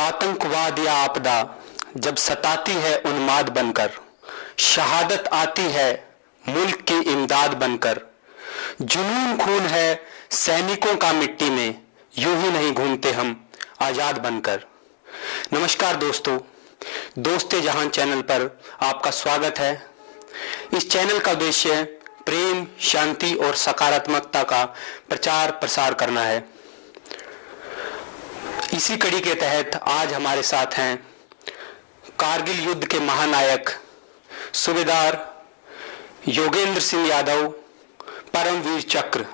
आतंकवाद या आपदा जब सताती है उन्माद बनकर, शहादत आती है मुल्क की इमदाद बनकर। जुनून खून है सैनिकों का मिट्टी में, यूं ही नहीं घूमते हम आजाद बनकर। नमस्कार दोस्तों, दोस्ते जहां चैनल पर आपका स्वागत है। इस चैनल का उद्देश्य प्रेम, शांति और सकारात्मकता का प्रचार प्रसार करना है। इसी कड़ी के तहत आज हमारे साथ हैं कारगिल युद्ध के महानायक सूबेदार योगेंद्र सिंह यादव, परमवीर चक्र,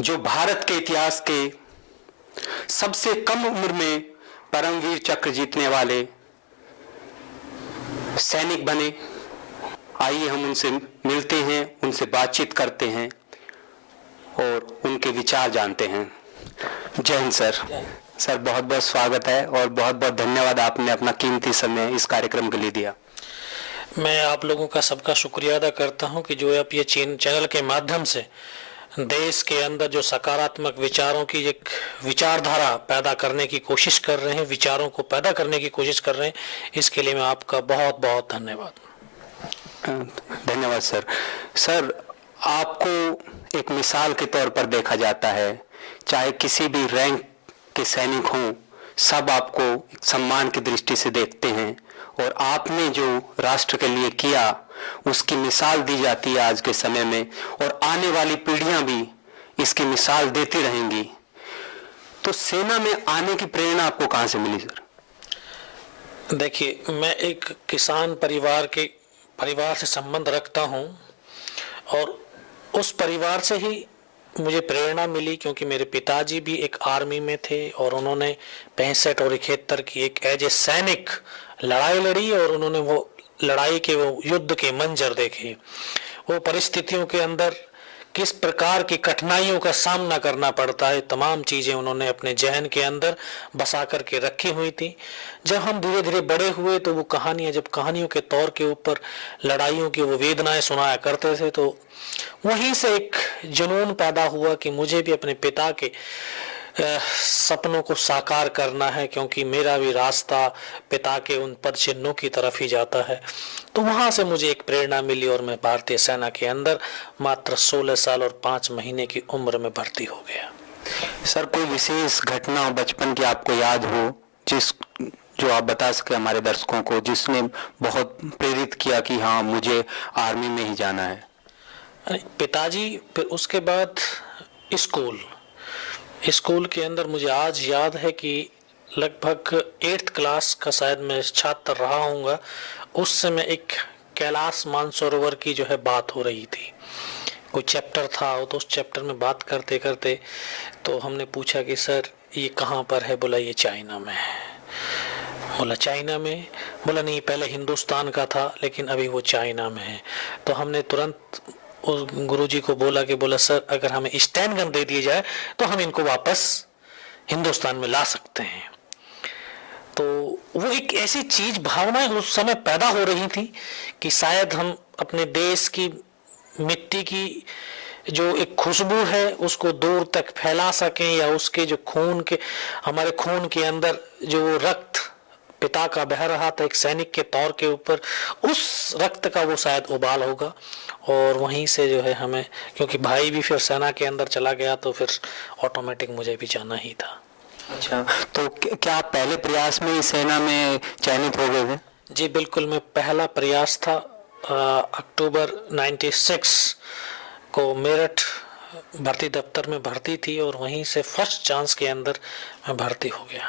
जो भारत के इतिहास के सबसे कम उम्र में परमवीर चक्र जीतने वाले सैनिक बने। आइए हम उनसे मिलते हैं, उनसे बातचीत करते हैं और उनके विचार जानते हैं। जय हिंद सर। सर बहुत बहुत स्वागत है और बहुत बहुत धन्यवाद, आपने अपना कीमती समय इस कार्यक्रम के लिए दिया। मैं आप लोगों का सबका शुक्रिया अदा करता हूं कि जो आप ये चैनल के माध्यम से देश के अंदर जो सकारात्मक विचारों की एक विचारधारा पैदा करने की कोशिश कर रहे हैं, विचारों को पैदा करने की कोशिश कर रहे हैं, इसके लिए मैं आपका बहुत बहुत धन्यवाद। धन्यवाद सर। सर, आपको एक मिसाल के तौर पर देखा जाता है, चाहे किसी भी रैंक के सैनिक हों, सब आपको सम्मान की दृष्टि से देखते हैं और आपने जो राष्ट्र के लिए किया उसकी मिसाल दी जाती है आज के समय में, और आने वाली पीढ़ियां भी इसकी मिसाल देती रहेंगी। तो सेना में आने की प्रेरणा आपको कहां से मिली सर? देखिए, मैं एक किसान परिवार से संबंध रखता हूं और उस परिवार से ही मुझे प्रेरणा मिली, क्योंकि मेरे पिताजी भी एक आर्मी में थे और उन्होंने 65 और 71 की एक एज ए सैनिक लड़ाई लड़ी और उन्होंने वो लड़ाई के वो युद्ध के मंजर देखे, वो परिस्थितियों के अंदर किस प्रकार की कठिनाइयों का सामना करना पड़ता है, तमाम चीज़ें उन्होंने अपने जहन के अंदर बसा करके रखी हुई थी। जब हम धीरे धीरे बड़े हुए तो वो कहानियों के तौर के ऊपर लड़ाइयों की वो वेदनाएं सुनाया करते थे, तो वहीं से एक जुनून पैदा हुआ कि मुझे भी अपने पिता के सपनों को साकार करना है, क्योंकि मेरा भी रास्ता पिता के उन पद चिन्हों की तरफ ही जाता है। तो वहां से मुझे एक प्रेरणा मिली और मैं भारतीय सेना के अंदर मात्र 16 साल और 5 महीने की उम्र में भर्ती हो गया। सर, कोई विशेष घटना बचपन की आपको याद हो जो आप बता सके हमारे दर्शकों को, जिसने बहुत प्रेरित किया कि हाँ मुझे आर्मी में ही जाना है? पिताजी, फिर उसके बाद स्कूल के अंदर मुझे आज याद है कि लगभग 8th क्लास का शायद मैं छात्र रहा हूँगा। उस समय एक कैलाश मानसरोवर की जो है बात हो रही थी, कोई चैप्टर था, तो उस चैप्टर में बात करते करते तो हमने पूछा कि सर ये कहाँ पर है? बोला ये चाइना में है। बोला चाइना में? बोला नहीं, पहले हिंदुस्तान का था लेकिन अभी वो चाइना में है। तो हमने तुरंत उस गुरुजी को बोला सर अगर हमें स्टैंड गन दे दी जाए तो हम इनको वापस हिंदुस्तान में ला सकते हैं। तो वो एक ऐसी चीज, भावनाएं उस समय पैदा हो रही थी कि शायद हम अपने देश की मिट्टी की जो एक खुशबू है उसको दूर तक फैला सकें, या उसके जो हमारे खून के अंदर जो रक्त पिता का बह रहा था एक सैनिक के तौर के ऊपर, उस रक्त का वो शायद उबाल होगा। और वहीं से जो है हमें, क्योंकि भाई भी फिर सेना के अंदर चला गया तो फिर ऑटोमेटिक मुझे भी जाना ही था। अच्छा, तो क्या आप पहले प्रयास में ही सेना में चयनित हो गए थे? जी बिल्कुल, मैं पहला प्रयास था अक्टूबर 96 को मेरठ भर्ती दफ्तर में भर्ती थी और वहीं से फर्स्ट चांस के अंदर मैं भर्ती हो गया।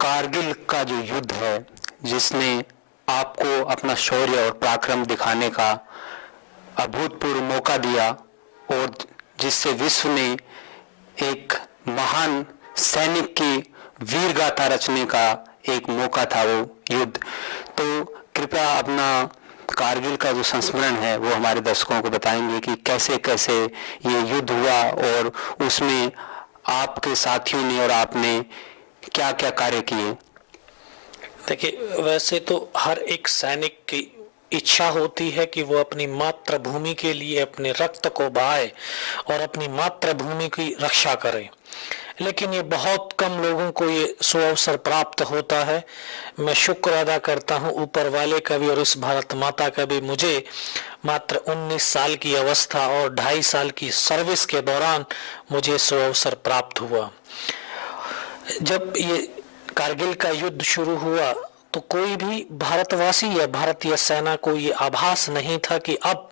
कारगिल का जो युद्ध है जिसने आपको अपना शौर्य और पराक्रम दिखाने का अभूतपूर्व मौका दिया, और जिससे विश्व ने एक महान सैनिक की वीर गाथा रचने का एक मौका था, वो युद्ध। तो कृपया अपना कारगिल का जो संस्मरण है वो हमारे दर्शकों को बताएंगे कि कैसे कैसे ये युद्ध हुआ और उसमें आपके साथियों ने और आपने क्या क्या कार्य किए। देखिए, वैसे तो हर एक सैनिक की इच्छा होती है कि वो अपनी मातृभूमि के लिए अपने रक्त को बहाए और अपनी मातृभूमि की रक्षा करे, लेकिन ये बहुत कम लोगों को ये सुअवसर प्राप्त होता है। मैं शुक्र अदा करता हूँ ऊपर वाले का भी और इस भारत माता का भी, मुझे मात्र 19 साल की अवस्था और 2.5 साल की सर्विस के दौरान मुझे सुअवसर प्राप्त हुआ। जब ये कारगिल का युद्ध शुरू हुआ तो कोई भी भारतवासी या भारतीय सेना को ये आभास नहीं था कि अब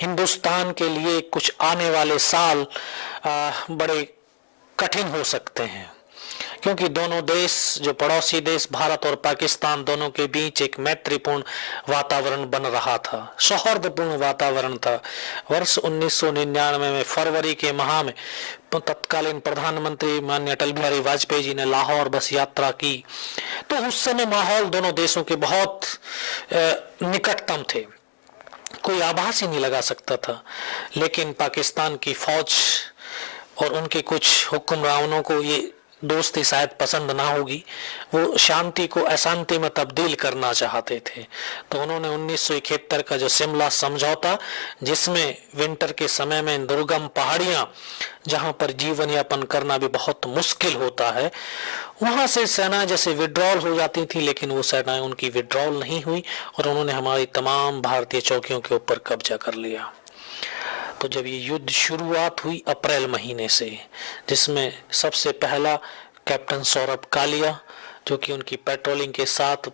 हिंदुस्तान के लिए कुछ आने वाले साल बड़े कठिन हो सकते हैं, क्योंकि दोनों देश, जो पड़ोसी देश भारत और पाकिस्तान, दोनों के बीच एक मैत्रीपूर्ण वातावरण बन रहा था, सौहार्दपूर्ण वातावरण था। वर्ष 1999 में फरवरी के माह में तत्कालीन प्रधानमंत्री माननीय अटल बिहारी वाजपेयी जी ने लाहौर बस यात्रा की, तो उस समय माहौल दोनों देशों के बहुत निकटतम थे, कोई आभास ही नहीं लगा सकता था। लेकिन पाकिस्तान की फौज और उनके कुछ हुक्मरानों को ये दोस्ती शायद पसंद ना होगी, वो शांति को अशांति में तब्दील करना चाहते थे। तो उन्होंने 1971 का जो शिमला समझौता, जिसमें विंटर के समय में दुर्गम पहाड़ियां जहां पर जीवन यापन करना भी बहुत मुश्किल होता है, वहां से सेना जैसे विड्रॉल हो जाती थी, लेकिन वो सेनाएं उनकी विड्रॉल नहीं हुई और उन्होंने हमारी तमाम भारतीय चौकियों के ऊपर कब्जा कर लिया। तो जब ये युद्ध शुरुआत हुई अप्रैल महीने से, जिसमें सबसे पहला कैप्टन सौरभ कालिया, जो कि उनकी पेट्रोलिंग के साथ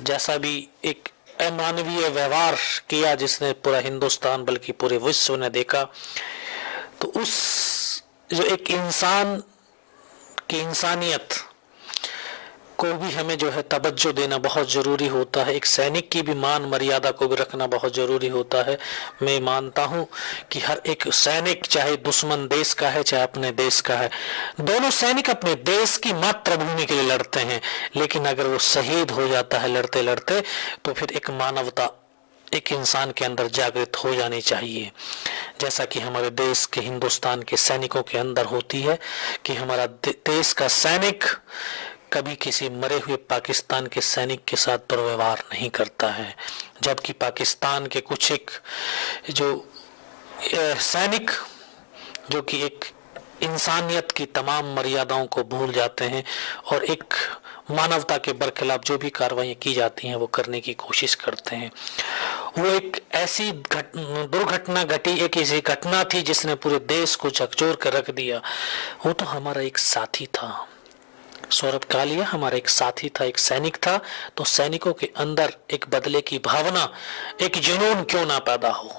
जैसा भी एक अमानवीय व्यवहार किया जिसने पूरा हिंदुस्तान बल्कि पूरे विश्व ने देखा, तो उस जो एक इंसान की इंसानियत को भी हमें जो है तवज्जो देना बहुत ज़रूरी होता है। एक सैनिक की भी मान मर्यादा को भी रखना बहुत ज़रूरी होता है। मैं मानता हूँ कि हर एक सैनिक, चाहे दुश्मन देश का है चाहे अपने देश का है, दोनों सैनिक अपने देश की मातृभूमि के लिए लड़ते हैं, लेकिन अगर वो शहीद हो जाता है लड़ते लड़ते, तो फिर एक मानवता एक इंसान के अंदर जागृत हो जानी चाहिए, जैसा कि हमारे देश के हिंदुस्तान के सैनिकों के अंदर होती है कि हमारा देश का सैनिक कभी किसी मरे हुए पाकिस्तान के सैनिक के साथ दुर्व्यवहार नहीं करता है, जबकि पाकिस्तान के कुछ एक जो सैनिक जो कि एक इंसानियत की तमाम मर्यादाओं को भूल जाते हैं और एक मानवता के बरखिलाफ जो भी कार्रवाई की जाती हैं वो करने की कोशिश करते हैं। वो एक ऐसी दुर्घटना घटी, एक ऐसी घटना थी जिसने पूरे देश को झकझोर कर रख दिया। वो तो हमारा एक साथी था, सौरभ कालिया हमारा एक साथी था, एक सैनिक था। तो सैनिकों के अंदर एक बदले की भावना, एक जुनून क्यों ना पैदा हो।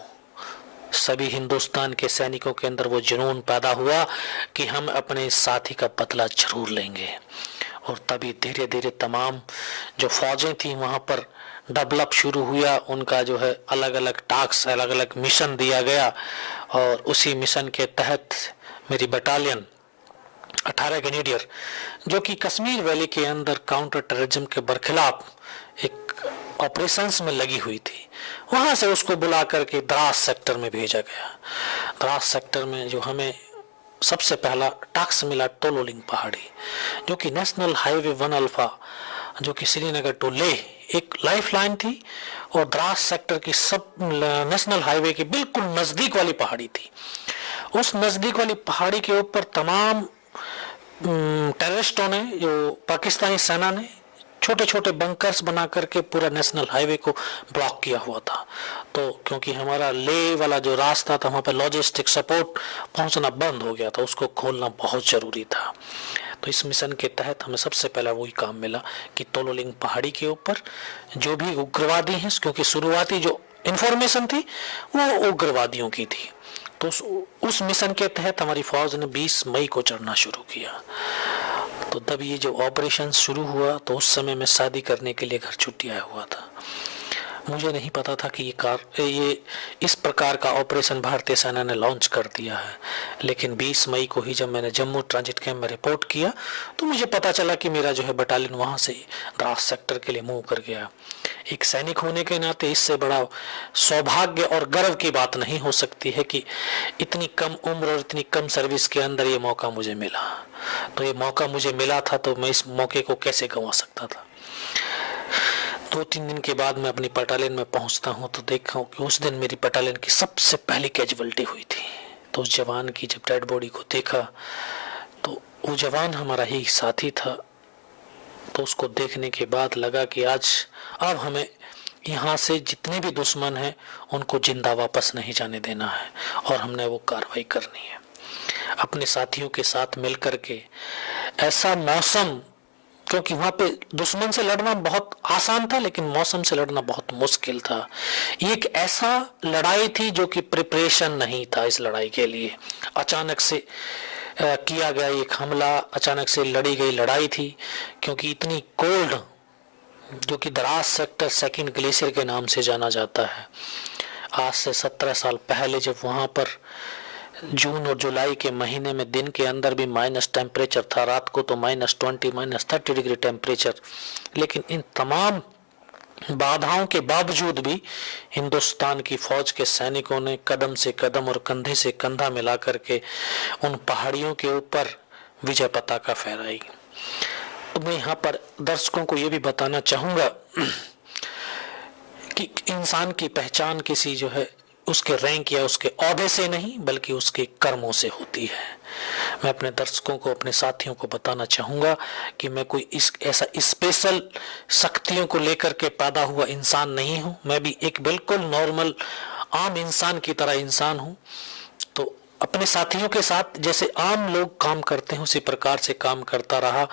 सभी हिंदुस्तान के सैनिकों के अंदर वो जुनून पैदा हुआ कि हम अपने साथी का बदला जरूर लेंगे। और तभी धीरे धीरे तमाम जो फौजें थी वहां पर डेवलप शुरू हुआ, उनका जो है अलग अलग टास्क, अलग अलग मिशन दिया गया और उसी मिशन के तहत मेरी बटालियन 18 ग्रेनेडियर जो कि कश्मीर वैली के अंदर काउंटर टेररिज्म के बरखिलाफ एक ऑपरेशंस में लगी हुई थी, वहां से उसको बुला करके द्रास सेक्टर में भेजा गया। द्रास सेक्टर में जो हमें सबसे पहला टास्क मिला टोलोलिंग पहाड़ी, जो कि नेशनल हाईवे 1 अल्फा, जो कि श्रीनगर टू लेह एक लाइफ लाइन थी और द्रास सेक्टर की सब नेशनल हाईवे के बिल्कुल नजदीक वाली पहाड़ी थी। उस नजदीक वाली पहाड़ी के ऊपर तमाम टेररिस्टों ने, जो पाकिस्तानी सेना ने छोटे छोटे बंकर्स बना करके पूरा नेशनल हाईवे को ब्लॉक किया हुआ था। तो क्योंकि हमारा ले वाला जो रास्ता था वहाँ पे लॉजिस्टिक सपोर्ट पहुँचना बंद हो गया था, उसको खोलना बहुत ज़रूरी था। तो इस मिशन के तहत हमें सबसे पहला वही काम मिला कि तोलोलिंग पहाड़ी के ऊपर जो भी उग्रवादी हैं, क्योंकि शुरुआती जो इंफॉर्मेशन थी वो उग्रवादियों की थी, तो उस मिशन के तहत हमारी फौज ने 20 मई को चढ़ना शुरू किया। तो तब ये जो ऑपरेशन शुरू हुआ तो उस समय मैं शादी करने के लिए घर छुट्टी आया हुआ था। मुझे नहीं पता था कि ये इस प्रकार का ऑपरेशन भारतीय सेना ने लॉन्च कर दिया है। लेकिन 20 मई को ही जब मैंने जम्मू ट्रांजिट कैंप में रिपोर्ट किया तो मुझे पता चला कि मेरा जो है बटालियन वहाँ से द्रास सेक्टर के लिए मूव कर गया। एक सैनिक होने के नाते इससे बड़ा सौभाग्य और गर्व की बात नहीं हो सकती है कि इतनी कम उम्र और इतनी कम सर्विस के अंदर ये मौका मुझे मिला। तो ये मौका मुझे मिला था तो मैं इस मौके को कैसे गंवा सकता था। 2-3 दिन के बाद मैं अपनी बटालियन में पहुंचता हूं तो देखा हूं कि उस दिन मेरी बटालियन की सबसे पहली कैजुअल्टी हुई थी। तो उस जवान की जब डेड बॉडी को देखा तो वो जवान हमारा ही साथी था। तो उसको देखने के बाद लगा कि आज अब हमें यहाँ से जितने भी दुश्मन हैं उनको जिंदा वापस नहीं जाने देना है और हमने वो कार्रवाई करनी है। अपने साथियों के साथ मिलकर के ऐसा मौसम, क्योंकि वहां पे दुश्मन से लड़ना बहुत आसान था लेकिन मौसम से लड़ना बहुत मुश्किल था। ये एक ऐसा लड़ाई थी जो कि प्रिपरेशन नहीं था इस लड़ाई के लिए। अचानक से किया गया एक हमला, अचानक से लड़ी गई लड़ाई थी, क्योंकि इतनी कोल्ड, जो कि द्रास सेक्टर सेकंड ग्लेशियर के नाम से जाना जाता है। आज से 17 साल पहले जब वहां पर जून और जुलाई के महीने में दिन के अंदर भी माइनस टेम्परेचर था, रात को तो -20 -30 डिग्री टेम्परेचर, लेकिन इन तमाम बाधाओं के बावजूद भी हिंदुस्तान की फौज के सैनिकों ने कदम से कदम और कंधे से कंधा मिला करके उन पहाड़ियों के ऊपर विजय पताका फहराई। तो मैं यहाँ पर दर्शकों को ये भी बताना चाहूंगा कि इंसान की पहचान किसी जो है उसके रैंक या उसके ओहदे से नहीं बल्कि उसके कर्मों से होती है। मैं अपने दर्शकों को, अपने साथियों को बताना चाहूंगा कि मैं कोई ऐसा स्पेशल शक्तियों को लेकर के पैदा हुआ इंसान नहीं हूं। मैं भी एक बिल्कुल नॉर्मल आम इंसान की तरह इंसान हूं। तो अपने साथियों के साथ जैसे आम लोग काम करते हैं उसी प्रकार से काम करता रहा।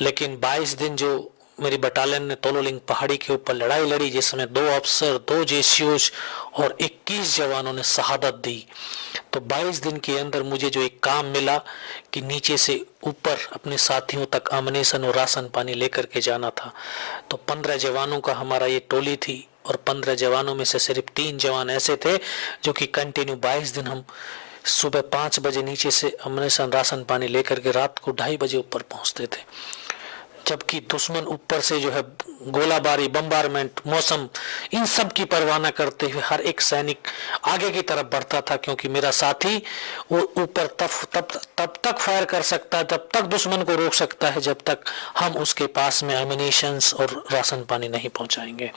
लेकिन 22 दिन जो मेरी बटालियन ने तोलोलिंग पहाड़ी के ऊपर लड़ाई लड़ी, जिसमें 2 अफसर, 2 जेसीओज और 21 जवानों ने शहादत दी, तो 22 दिन के अंदर मुझे जो एक काम मिला कि नीचे से ऊपर अपने साथियों तक अमनेशन और राशन पानी लेकर के जाना था। तो 15 जवानों का हमारा ये टोली थी और 15 जवानों में से सिर्फ 3 जवान ऐसे थे जो कि कंटिन्यू 22 दिन हम सुबह 5 बजे नीचे से अमनेशन राशन पानी लेकर के रात को 2:30 बजे ऊपर पहुंचते थे। जबकि दुश्मन ऊपर से जो है गोलाबारी, बम्बारमेंट, मौसम, इन सब की परवाह न करते हुए हर एक सैनिक आगे की तरफ बढ़ता था, क्योंकि मेरा साथी वो ऊपर तब तक फायर कर सकता है, तब तक दुश्मन को रोक सकता है जब तक हम उसके पास में एमिनेशंस और राशन पानी नहीं पहुंचाएंगे।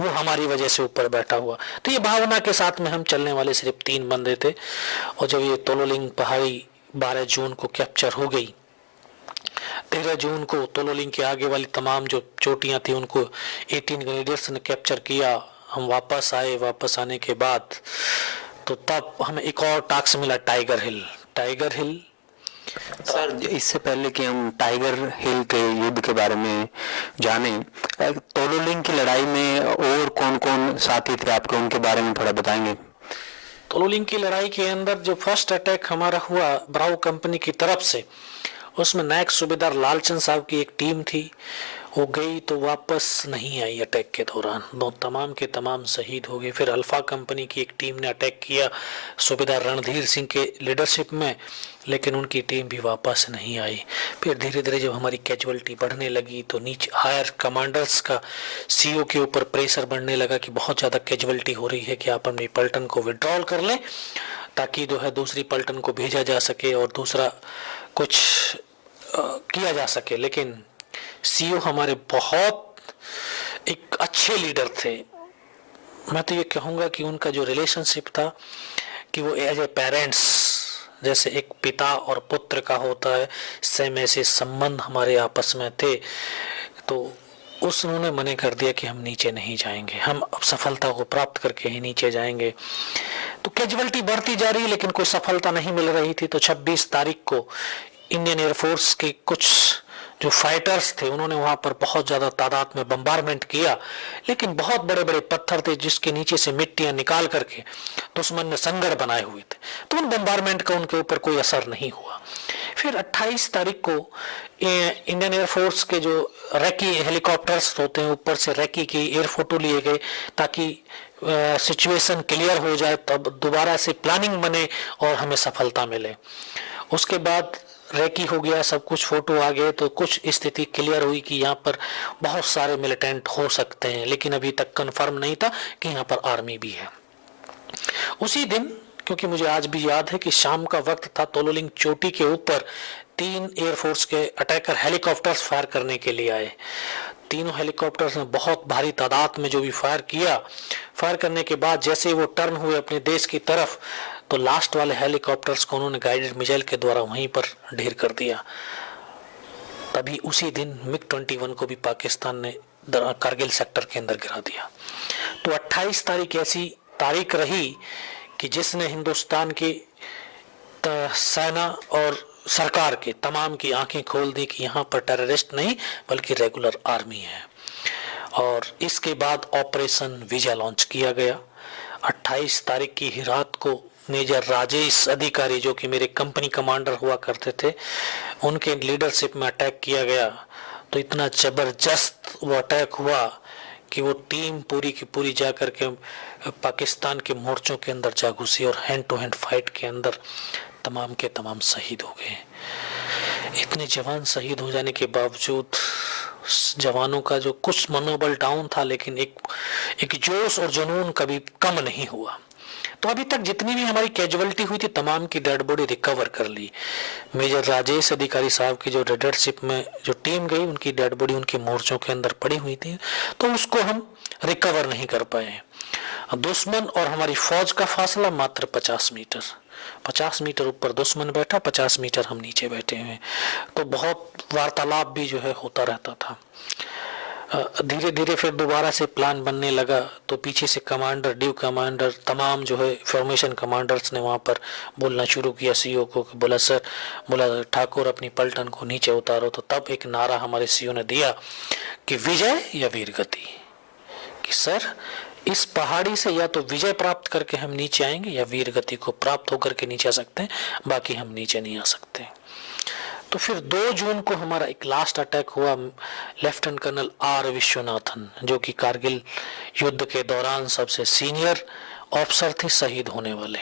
वो हमारी वजह से ऊपर बैठा हुआ। तो ये भावना के साथ में हम चलने वाले सिर्फ 3 बंदे थे। और जब ये तोलोलिंग पहाड़ी 12 जून को कैप्चर हो गई, 13 जून को तोलोलिंग के आगे वाली तमाम जो चोटियां थी उनको 18 ग्रेनेडियर्स ने कैप्चर किया। हम वापस आए। वापस आने के बाद तो तब हमें एक और टास्क मिला, टाइगर हिल। सर, इससे पहले कि हम टाइगर हिल के युद्ध के बारे में जाने, तोलोलिंग की लड़ाई में और कौन कौन साथी थे आपके, उनके बारे में थोड़ा बताएंगे। तोलोलिंग की लड़ाई के अंदर जो फर्स्ट अटैक हमारा हुआ ब्रावो कंपनी की तरफ से, उसमें नायक सूबेदार लालचंद साहब की एक टीम थी। वो गई तो वापस नहीं आई। अटैक के दौरान तमाम के तमाम शहीद हो गए। फिर अल्फा कंपनी की एक टीम ने अटैक किया सूबेदार रणधीर सिंह के लीडरशिप में, लेकिन उनकी टीम भी वापस नहीं आई। फिर धीरे धीरे जब हमारी कैजुअलिटी बढ़ने लगी तो नीचे हायर कमांडर्स का सीओ के ऊपर प्रेशर बढ़ने लगा कि बहुत ज़्यादा कैजुअलिटी हो रही है कि आप अपनी पलटन को विड्रॉल कर लें ताकि जो है दूसरी पलटन को भेजा जा सके और दूसरा कुछ किया जा सके। लेकिन सीओ हमारे बहुत एक अच्छे लीडर थे। मैं तो ये कहूँगा कि उनका जो रिलेशनशिप था कि वो एज ए पेरेंट्स, जैसे एक पिता और पुत्र का होता है, सेम ऐसे संबंध हमारे आपस में थे। तो उन्होंने मने कर दिया कि हम नीचे नहीं जाएंगे, हम अब सफलता को प्राप्त करके ही नीचे जाएंगे। तो कैजुअलिटी बढ़ती जा रही लेकिन कोई सफलता नहीं मिल रही थी। तो 26 तारीख को इंडियन एयरफोर्स के कुछ जो फाइटर्स थे उन्होंने वहां पर बहुत ज्यादा तादाद में बम्बारमेंट किया, लेकिन बहुत बड़े बड़े पत्थर थे जिसके नीचे से मिट्टियां निकाल करके दुश्मन ने संगड़ बनाए हुए थे। तो उन बम्बारमेंट का उनके ऊपर कोई असर नहीं हुआ। फिर फिर 28 तारीख को इंडियन एयरफोर्स के जो रैकी हेलीकॉप्टर्स होते हैं ऊपर से रैकी की एयर फोटो लिए गए ताकि सिचुएशन क्लियर हो जाए, तब दोबारा से प्लानिंग बने और हमें सफलता मिले। उसके बाद रैकी हो गया, सब कुछ फोटो आ गए, तो कुछ स्थिति क्लियर हुई कि यहाँ पर बहुत सारे मिलिटेंट हो सकते हैं, लेकिन अभी तक कंफर्म नहीं था कि यहाँ पर आर्मी भी है। उसी दिन, क्योंकि मुझे आज भी याद है कि शाम का वक्त था, तोलोलिंग चोटी के ऊपर 3 एयरफोर्स के अटैकर हेलीकॉप्टर्स फायर करने के लिए आए। तीनों हेलीकॉप्टर्स ने बहुत भारी तादाद में जो भी फायर किया, फायर करने के बाद जैसे वो टर्न हुए अपने देश की तरफ, तो लास्ट वाले हेलीकॉप्टर्स को उन्होंने गाइडेड मिसाइल के द्वारा वहीं पर ढेर कर दिया। तभी उसी दिन मिग-21 को भी पाकिस्तान ने कारगिल सेक्टर के अंदर गिरा दिया। तो 28 तारीख ऐसी तारीख रही कि जिसने हिंदुस्तान की सेना और सरकार के तमाम की आंखें खोल दी कि यहाँ पर टेररिस्ट नहीं बल्कि रेगुलर आर्मी है। और इसके बाद ऑपरेशन विजय लॉन्च किया गया। 28 तारीख की ही रात को मेजर राजेश अधिकारी, जो कि मेरे कंपनी कमांडर हुआ करते थे, उनके लीडरशिप में अटैक किया गया। तो इतना जबरदस्त वो अटैक हुआ कि वो टीम पूरी की पूरी जा कर के पाकिस्तान के मोर्चों के अंदर जा घुसी और हैंड टू हैंड फाइट के अंदर तमाम के तमाम शहीद हो गए। इतने जवान शहीद हो जाने के बावजूद जवानों का जो कुछ मनोबल डाउन था, लेकिन एक जोश और जुनून कभी कम नहीं हुआ। तो अभी तक जितनी भी हमारी कैजुअलिटी हुई थी, तमाम की डेड बॉडी रिकवर कर ली। मेजर राजेश अधिकारी साहब की जो लीडरशिप में जो टीम गई, उनकी डेड बॉडी उनके मोर्चों के अंदर पड़ी हुई थी, तो उसको हम रिकवर नहीं कर पाए। दुश्मन और हमारी फौज का फासला मात्र 50 मीटर, 50 मीटर ऊपर दुश्मन बैठा, 50 मीटर हम नीचे बैठे हुए। तो बहुत वार्तालाप भी जो है होता रहता था। धीरे धीरे फिर दोबारा से प्लान बनने लगा, तो पीछे से कमांडर, ड्यू कमांडर, तमाम जो है फॉर्मेशन कमांडर्स ने वहाँ पर बोलना शुरू किया सीओ को कि बोला सर, बोला ठाकुर अपनी पलटन को नीचे उतारो। तो तब एक नारा हमारे सीओ ने दिया कि विजय या वीरगति, कि सर इस पहाड़ी से या तो विजय प्राप्त करके हम नीचे आएंगे या वीरगति को प्राप्त होकर के नीचे आ सकते हैं, बाकी हम नीचे नहीं आ सकते। तो फिर 2 जून को हमारा एक लास्ट अटैक हुआ। लेफ्टिनेंट कर्नल आर विश्वनाथन, जो कि कारगिल युद्ध के दौरान सबसे सीनियर ऑफिसर थे, शहीद होने वाले,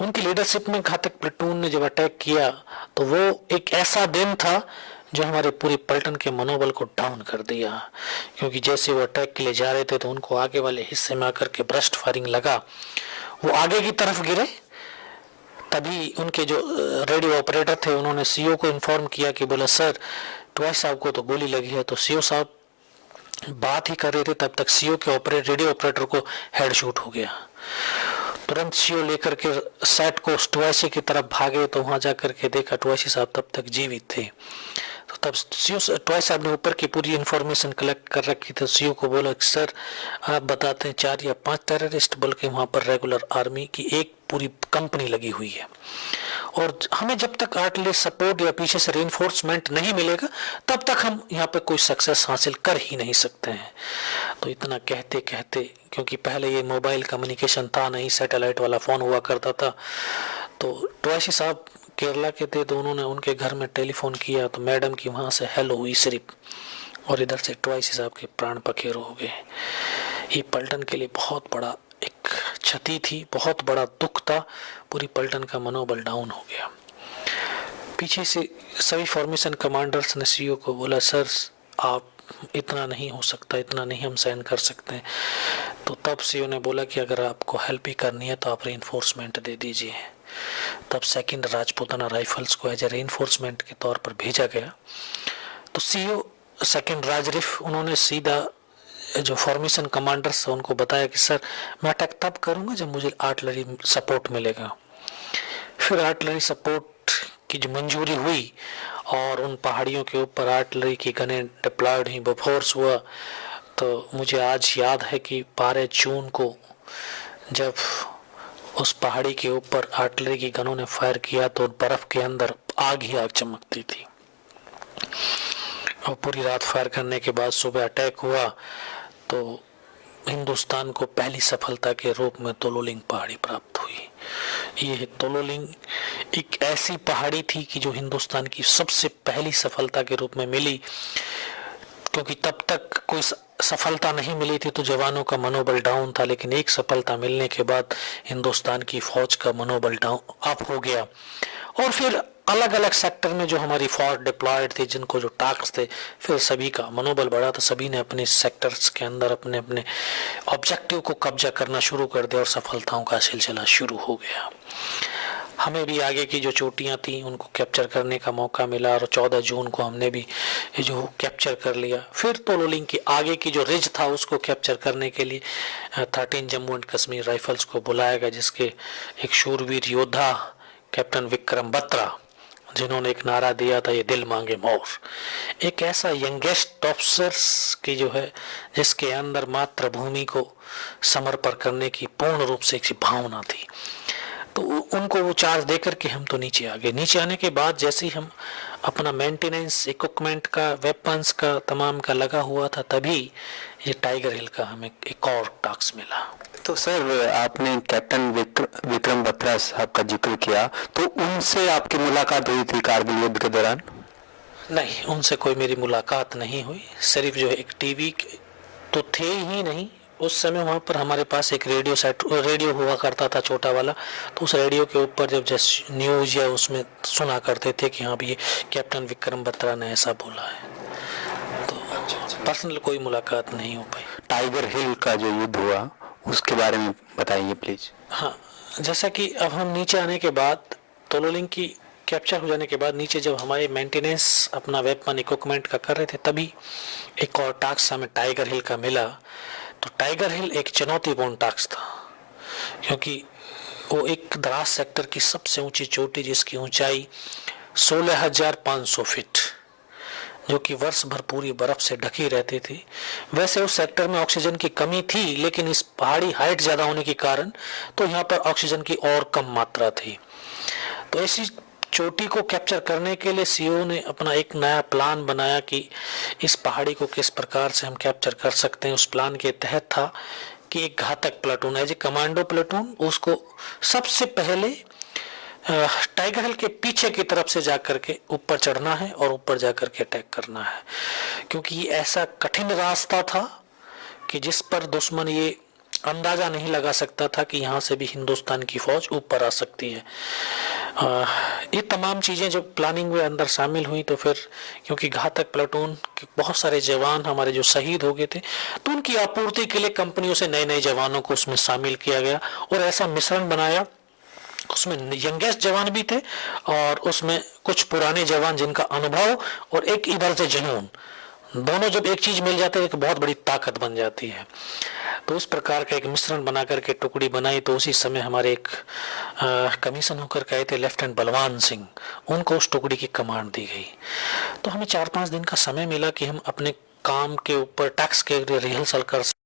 उनकी लीडरशिप में घातक प्लेटून ने जब अटैक किया, तो वो एक ऐसा दिन था जो हमारे पूरी पलटन के मनोबल को डाउन कर दिया। क्योंकि जैसे वो अटैक के लिए जा रहे थे, तो उनको आगे वाले हिस्से में आकर के ब्रस्ट फायरिंग लगा, वो आगे की तरफ गिरे। तभी उनके जो रेडियो ऑपरेटर थे, उन्होंने सीओ को इन्फॉर्म किया कि बोला सर, ट्वाइस साहब को तो गोली लगी है। तो सीओ साहब बात ही कर रहे थे, तब तक सीओ के रेडियो ऑपरेटर को हेड शूट हो गया। तुरंत सीओ लेकर के सेट को ट्वाइसी की तरफ भागे, तो वहां जाकर के देखा ट्वाइसी साहब तब तक जीवित थे। तो तब सीओ ट्वाइस साहब ने ऊपर की पूरी इंफॉर्मेशन कलेक्ट कर रखी थी। सीओ को बोला कि सर आप बताते हैं 4 या 5 टेररिस्ट, बल्कि वहां पर रेगुलर आर्मी की एक पूरी कंपनी लगी हुई है, और हमें जब तक आर्टिलरी सपोर्ट या पीछे से रेनफोर्समेंट नहीं मिलेगा, तब तक हम यहाँ पे कोई सक्सेस हासिल कर ही नहीं सकते हैं। तो इतना कहते कहते, क्योंकि पहले ये मोबाइल कम्युनिकेशन था नहीं, सैटेलाइट वाला फ़ोन हुआ करता था, तो ट्वाइसी साहब केरला के थे, तो उन्होंने उनके घर में टेलीफोन किया, तो मैडम की वहाँ से हेलो हुई सिर्फ, और इधर से ट्वाइसी साहब के प्राण पखेरु हो गए। ये पलटन के लिए बहुत बड़ा एक क्षति थी, बहुत बड़ा दुख था। पूरी पलटन का मनोबल डाउन हो गया। पीछे से सभी फॉर्मेशन कमांडर्स ने सीओ को बोला सर आप इतना नहीं हो सकता, इतना नहीं हम सहन कर सकते। तो तब सीओ ने बोला कि अगर आपको हेल्प ही करनी है तो आप रेनफोर्समेंट दे दीजिए। तब सेकंड राजपूताना राइफल्स को एज ए रेनफोर्समेंट के तौर पर भेजा गया। तो सीओ सेकंड राजरिफ, उन्होंने सीधा जो फॉर्मेशन कमांडर्स हैं उनको बताया कि सर मैं अटैक तब करूंगा जब मुझे आर्टिलरी सपोर्ट मिलेगा। फिर आर्टिलरी सपोर्ट की जो मंजूरी हुई और उन पहाड़ियों के ऊपर आर्टिलरी की गनें डिप्लॉयड हुई, बफोर्स हुआ। तो मुझे आज याद है कि 12 जून को जब उस पहाड़ी के ऊपर आर्टिलरी की गनों ने फायर किया, तो बर्फ के अंदर आग ही आग चमकती थी। और पूरी रात फायर करने के बाद सुबह अटैक हुआ, तो हिंदुस्तान को पहली सफलता के रूप में तोलोलिंग पहाड़ी प्राप्त हुई। ये है तोलोलिंग। एक ऐसी पहाड़ी थी कि जो हिंदुस्तान की सबसे पहली सफलता के रूप में मिली, क्योंकि तब तक कोई सफलता नहीं मिली थी तो जवानों का मनोबल डाउन था, लेकिन एक सफलता मिलने के बाद हिंदुस्तान की फौज का मनोबल डाउन अप हो गया। और फिर अलग अलग सेक्टर में जो हमारी फौज डिप्लॉयड थी, जिनको जो टास्क थे, फिर सभी का मनोबल बढ़ा तो सभी ने अपने सेक्टर्स के अंदर अपने अपने ऑब्जेक्टिव को कब्जा करना शुरू कर दिया और सफलताओं का सिलसिला शुरू हो गया। हमें भी आगे की जो चोटियां थी उनको कैप्चर करने का मौका मिला और 14 जून को हमने भी ये जो कैप्चर कर लिया। फिर तोलोलिंग के आगे की जो रिज था उसको कैप्चर करने के लिए 13 जम्मू एंड कश्मीर राइफल्स को बुलाया गया, जिसके एक शूरवीर योद्धा कैप्टन विक्रम बत्रा, जिन्होंने एक नारा दिया था, ये दिल मांगे मोर। एक ऐसा यंगेस्ट ऑफिसर्स की जो है जिसके अंदर मातृभूमि को समर्पण करने की पूर्ण रूप से एक भावना थी, तो उनको वो चार्ज देकर के हम तो नीचे आ गए। नीचे आने के बाद जैसे ही हम अपना मेंटेनेंस इक्विपमेंट का, वेपन्स का, तमाम का लगा हुआ था, तभी ये टाइगर हिल का हमें एक और टास्क मिला। तो सर, आपने कैप्टन विक्रम बत्रा साहब का जिक्र किया, तो उनसे आपकी मुलाकात हुई थी कारगिल युद्ध के दौरान? नहीं, उनसे कोई मेरी मुलाकात नहीं हुई। सिर्फ जो एक टीवी तो थे ही नहीं, उस समय वहाँ पर हमारे पास एक रेडियो हुआ करता था छोटा वाला, तो उस रेडियो के ऊपर जब जैसे न्यूज या उसमें सुना करते थे कि हाँ भी कैप्टन विक्रम बत्रा ने ऐसा बोला है, तो पर्सनल कोई मुलाकात नहीं हो पाई। टाइगर हिल का जो युद्ध हुआ उसके बारे में बताइए प्लीज। हाँ, जैसा कि अब हम नीचे आने के बाद, तोलोलिंग की कैप्चर हो जाने के बाद नीचे जब हमारे मेंटेनेंस अपना वेपन इक्विपमेंट का कर रहे थे, तभी एक और टास्क हमें टाइगर हिल का मिला। तो टाइगर हिल एक चुनौतीपूर्ण टास्क था, क्योंकि वो एक द्रास सेक्टर की सबसे ऊंची चोटी, जिसकी ऊंचाई 16,500 फीट, जो कि वर्ष भर पूरी बर्फ से ढकी रहती थी। वैसे उस सेक्टर में ऑक्सीजन की कमी थी, लेकिन इस पहाड़ी हाइट ज्यादा होने के कारण तो यहाँ पर ऑक्सीजन की और कम मात्रा थी। तो ऐसी चोटी को कैप्चर करने के लिए सीओ ने अपना एक नया प्लान बनाया कि इस पहाड़ी को किस प्रकार से हम कैप्चर कर सकते हैं। उस प्लान के तहत था कि एक घातक platoon as a commando platoon, उसको सबसे पहले टाइगर हिल के पीछे की तरफ से जाकर के ऊपर चढ़ना है और ऊपर जाकर के अटैक करना है, क्योंकि ये ऐसा कठिन रास्ता था कि जिस पर दुश्मन ये अंदाजा नहीं लगा सकता था कि यहाँ से भी हिंदुस्तान की फौज ऊपर आ सकती है। ये तमाम चीज़ें जब प्लानिंग में अंदर शामिल हुई, तो फिर क्योंकि घातक प्लेटून के बहुत सारे जवान हमारे जो शहीद हो गए थे, तो उनकी आपूर्ति के लिए कंपनियों से नए नए जवानों को उसमें शामिल किया गया और ऐसा मिश्रण बनाया। उसमें यंगेस्ट जवान भी थे और उसमें कुछ पुराने जवान जिनका अनुभव और एक इधर से जुनून, दोनों जब एक चीज मिल जाते हैं तो बहुत बड़ी ताकत बन जाती है। तो उस प्रकार का एक मिश्रण बना करके टुकड़ी बनाई। तो उसी समय हमारे एक कमीशन होकर के आए थे लेफ्टिनेंट बलवान सिंह, उनको उस टुकड़ी की कमांड दी गई। तो हमें 4-5 दिन का समय मिला कि हम अपने काम के ऊपर टैक्स के रिहर्सल कर सके।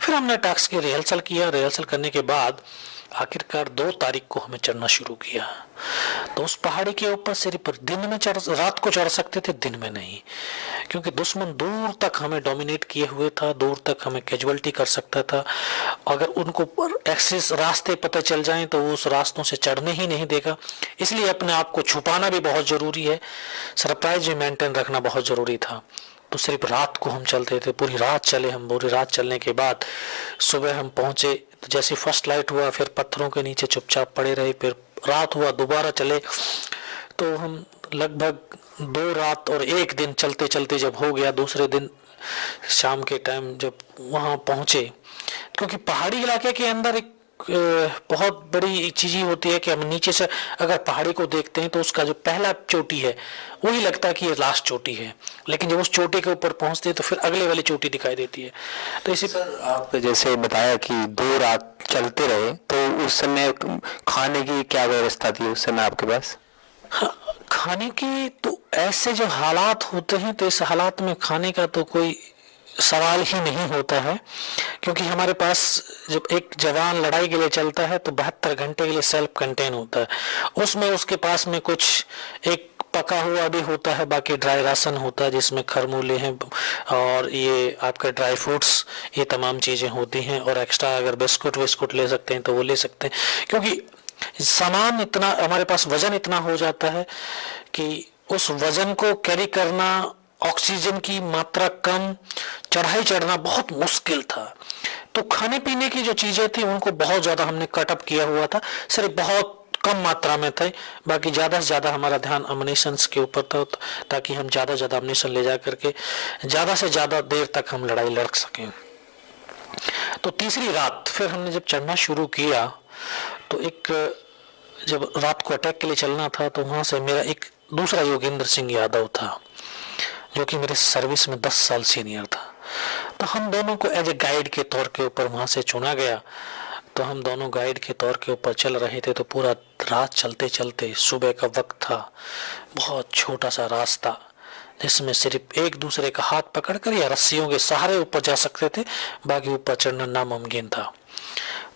फिर हमने टास्क की रिहर्सल किया। रिहर्सल करने के बाद आखिरकार 2 तारीख को हमें चढ़ना शुरू किया। तो उस पहाड़ी के ऊपर सिर्फ दिन में रात को चढ़ सकते थे, दिन में नहीं, क्योंकि दुश्मन दूर तक हमें डोमिनेट किए हुए था, दूर तक हमें कैजुअलिटी कर सकता था। अगर उनको एक्सेस रास्ते पता चल जाएं तो वो उस रास्तों से चढ़ने ही नहीं देगा। इसलिए अपने आप को छुपाना भी बहुत जरूरी है, सरप्राइज भी मेंटेन रखना बहुत जरूरी था। तो सिर्फ रात को हम चलते थे, पूरी रात चले हम। पूरी रात चलने के बाद सुबह हम पहुंचे, तो जैसे फर्स्ट लाइट हुआ फिर पत्थरों के नीचे चुपचाप पड़े रहे। फिर रात हुआ, दोबारा चले। तो हम लगभग 2 रात और 1 दिन चलते चलते जब हो गया, दूसरे दिन शाम के टाइम जब वहां पहुंचे, क्योंकि पहाड़ी इलाके के अंदर एक बहुत बड़ी चीज होती है कि हम नीचे से अगर पहाड़ी को देखते हैं तो उसका जो पहला चोटी है वही लगता है कि ये लास्ट चोटी है, लेकिन जब उस चोटी के ऊपर पहुंचते हैं तो फिर अगले वाली चोटी दिखाई देती है। तो इसी सर, आप जैसे बताया कि 2 रात चलते रहे, तो उस समय खाने की क्या व्यवस्था थी उस समय आपके पास? हाँ, खाने की तो ऐसे जो हालात होते हैं तो इस हालात में खाने का तो कोई सवाल ही नहीं होता है, क्योंकि हमारे पास जब एक जवान लड़ाई के लिए चलता है तो 72 घंटे के लिए सेल्फ कंटेन होता है। उसमें उसके पास में कुछ एक पका हुआ भी होता है, बाकी ड्राई राशन होता है जिसमें खरमूले हैं और ये आपके ड्राई फ्रूट्स, ये तमाम चीज़ें होती हैं। और एक्स्ट्रा अगर बिस्कुट विस्कुट ले सकते हैं तो वो ले सकते हैं, क्योंकि सामान इतना, हमारे पास वजन इतना हो जाता है कि उस वजन को कैरी करना, ऑक्सीजन की मात्रा कम, चढ़ाई चढ़ना बहुत मुश्किल था। तो खाने पीने की जो चीजें थी उनको बहुत ज्यादा हमने कटअप किया हुआ था, सिर्फ बहुत कम मात्रा में थे, बाकी ज्यादा से ज्यादा हमारा ध्यान अम्युनिशन के ऊपर था, ताकि हम ज्यादा से ज्यादा अम्युनिशन ले जा करके ज्यादा से ज्यादा देर तक हम लड़ाई लड़ सकें। तो तीसरी रात फिर हमने जब चढ़ना शुरू किया तो एक, जब रात को अटैक के लिए चलना था तो वहां से मेरा एक दूसरा योगेंद्र सिंह यादव था जो कि मेरे सर्विस में 10 साल सीनियर था। तो हम दोनों को एज ए गाइड के तौर के ऊपर वहां से चुना गया। तो हम दोनों गाइड के तौर के ऊपर चल रहे थे। तो पूरा रात चलते चलते सुबह का वक्त था, बहुत छोटा सा रास्ता जिसमें सिर्फ एक दूसरे का हाथ पकड़कर या रस्सियों के सहारे ऊपर जा सकते थे, बाकी ऊपर चढ़ना नामुमकिन था।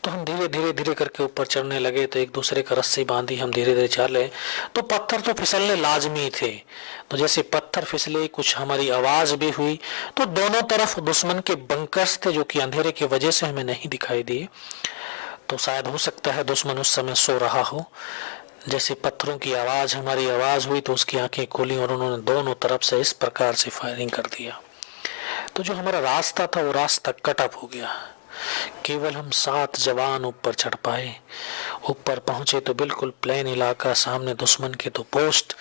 तो हम धीरे धीरे धीरे करके ऊपर चढ़ने लगे। तो एक दूसरे का रस्सी बांधी, हम धीरे धीरे चले। तो पत्थर तो फिसलने लाजमी थे। तो जैसे पत्थर फिसले कुछ हमारी आवाज भी हुई। तो दोनों तरफ दुश्मन के बंकर्स थे जो कि अंधेरे की वजह से हमें नहीं दिखाई दिए। तो शायद हो सकता है दुश्मन उस समय सो रहा हो। जैसे पत्थरों की आवाज हमारी आवाज हुई तो उसकी आंखें खोली और उन्होंने दोनों तरफ से इस प्रकार से फायरिंग कर दिया। तो जो हमारा रास्ता था वो रास्ता कटअप हो गया। केवल हम 7 जवान ऊपर चढ़ पाए। ऊपर पहुंचे तो बिल्कुल प्लेन इलाका, सामने दुश्मन के 2 पोस्ट।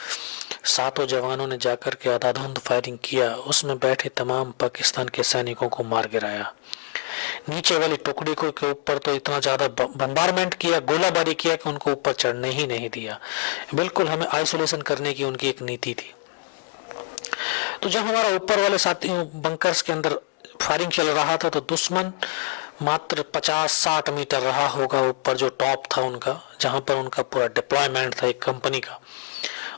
7 जवानों ने जाकर के आधाधुंध फायरिंग किया। उसमें बैठे तमाम पाकिस्तान के सैनिकों को मार गिराया। नीचे वाली टुकड़ी को के ऊपर तो इतना ज्यादा बम्बारमेंट किया, गोलाबारी किया कि उनको ऊपर चढ़ने ही नहीं दिया। बिल्कुल हमें आइसोलेशन करने की उनकी एक नीति थी। तो जब हमारा ऊपर वाले साथियों बंकर्स के अंदर फायरिंग चल रहा था तो दुश्मन मात्र 50-60 मीटर रहा होगा ऊपर, जो टॉप था उनका, जहां पर उनका पूरा डिप्लॉयमेंट था एक कंपनी का।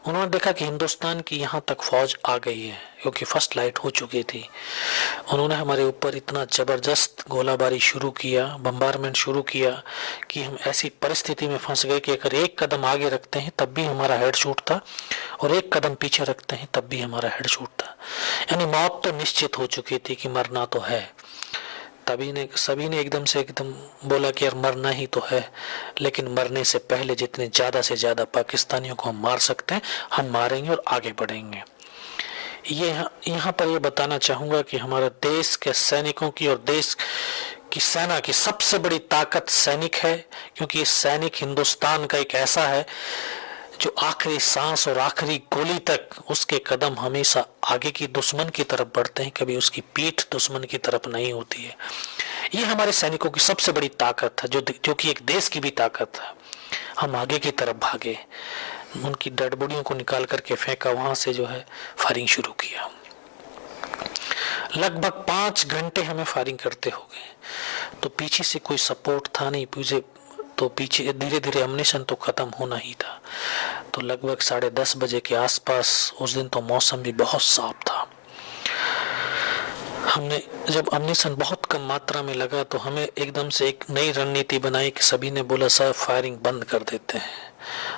उन्होंने देखा कि हिंदुस्तान की यहाँ तक फौज आ गई है, क्योंकि फर्स्ट लाइट हो चुकी थी। उन्होंने हमारे ऊपर इतना जबरदस्त गोलाबारी शुरू किया, बम्बारमेंट शुरू किया कि हम ऐसी परिस्थिति में फंस गए कि अगर एक कदम आगे रखते हैं तब भी हमारा हेड शूट था और एक कदम पीछे रखते हैं तब भी हमारा हेड शूट था। यानी मौत तो निश्चित हो चुकी थी कि मरना तो है। सभी ने एकदम बोला कि यार मरना ही तो है, लेकिन मरने से पहले जितने ज्यादा से ज्यादा पाकिस्तानियों को हम मार सकते हैं हम मारेंगे और आगे बढ़ेंगे। ये यहाँ पर ये बताना चाहूंगा कि हमारे देश के सैनिकों की और देश की सेना की सबसे बड़ी ताकत सैनिक है, क्योंकि सैनिक हिंदुस्तान का एक ऐसा है जो आखिरी सांस और आखिरी गोली तक उसके कदम हमेशा आगे की दुश्मन की तरफ बढ़ते हैं, कभी उसकी पीठ दुश्मन की तरफ नहीं होती है। ये हमारे सैनिकों की सबसे बड़ी ताकत है, जो कि एक देश की भी ताकत है। हम आगे की तरफ भागे, उनकी डेड बॉडियों को निकाल करके फेंका, वहां से जो है फायरिंग शुरू किया। लगभग 5 घंटे हमें फायरिंग करते हो गए। तो पीछे से कोई सपोर्ट था नहीं, पीछे धीरे धीरे अम्युनिशन तो खत्म होना ही था। तो लगभग 10:30 बजे के आसपास, उस दिन तो मौसम भी बहुत साफ था, हमने जब अम्युनिशन बहुत कम मात्रा में लगा तो हमें एकदम से एक नई रणनीति बनाई कि सभी ने बोला सर फायरिंग बंद कर देते हैं।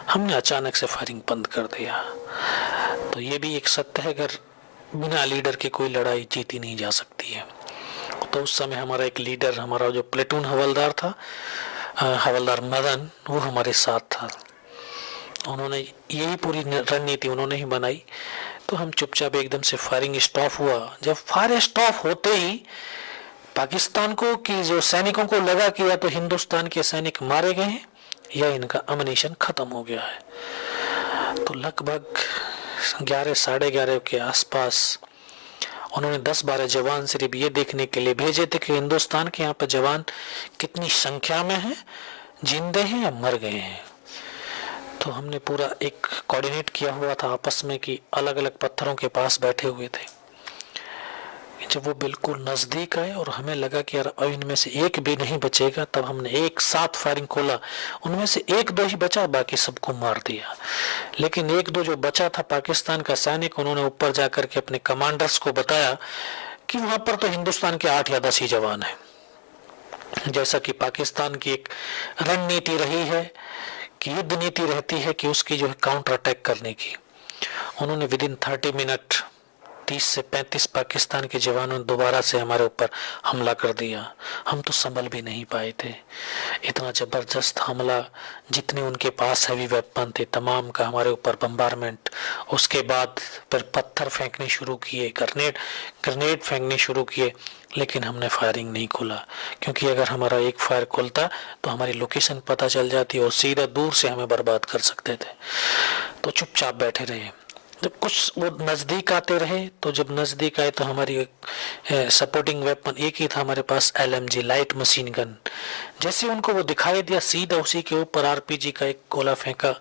हमने अचानक से फायरिंग बंद कर दिया। तो ये भी एक सत्य है, अगर बिना लीडर के कोई लड़ाई जीती नहीं जा सकती है। तो उस समय हमारा एक लीडर, हमारा जो प्लेटून हवलदार था, हवलदार मदन, वो हमारे साथ था। उन्होंने यही पूरी रणनीति उन्होंने ही बनाई। तो हम चुपचाप, एकदम से फायरिंग स्टॉप हुआ। जब फायर स्टॉप होते ही पाकिस्तान को कि जो सैनिकों को लगा कि या तो हिंदुस्तान के सैनिक मारे गए हैं या इनका अम्युनिशन खत्म हो गया है। तो लगभग 11, 11:30 के आसपास उन्होंने 10-12 जवान सिर्फ ये देखने के लिए भेजे थे कि हिंदुस्तान के यहाँ पर जवान कितनी संख्या में हैं, जिंदे हैं या मर गए हैं। तो हमने पूरा एक कोऑर्डिनेट किया हुआ था आपस में कि अलग अलग पत्थरों के पास बैठे हुए थे। जब वो बिल्कुल नजदीक आए और हमें लगा कि यार अब इनमें से एक भी नहीं बचेगा, तब हमने एक साथ फायरिंग खोला। उनमें से 1-2 ही बचा, बाकी सबको मार दिया। लेकिन 1-2 जो बचा था पाकिस्तान का सैनिक, उन्होंने ऊपर जाकर के अपने कमांडर्स को बताया कि वहां पर तो हिंदुस्तान के 8 या 10 ही जवान है। जैसा कि पाकिस्तान की एक रणनीति रही है कि युद्ध नीति रहती है कि उसकी जो है काउंटर अटैक करने की। उन्होंने विदिन 30 मिनट 30 से 35 पाकिस्तान के जवानों ने दोबारा से हमारे ऊपर हमला कर दिया। हम तो संभल भी नहीं पाए थे। इतना जबरदस्त हमला, जितने उनके पास हैवी वेपन थे तमाम का हमारे ऊपर बम्बारमेंट। उसके बाद फिर पत्थर फेंकने शुरू किए, ग्रेनेड फेंकने शुरू किए, लेकिन हमने फायरिंग नहीं खोला, क्योंकि अगर हमारा एक फायर खुलता तो हमारी लोकेशन पता चल जाती और सीधा दूर से हमें बर्बाद कर सकते थे। तो चुपचाप बैठे रहे। जब कुछ वो नज़दीक आते रहे, तो जब नज़दीक आए तो हमारी सपोर्टिंग वेपन एक ही था हमारे पास, LMG लाइट मशीन गन। जैसे उनको वो दिखाई दिया, सीधा उसी के ऊपर RPG का एक गोला फेंका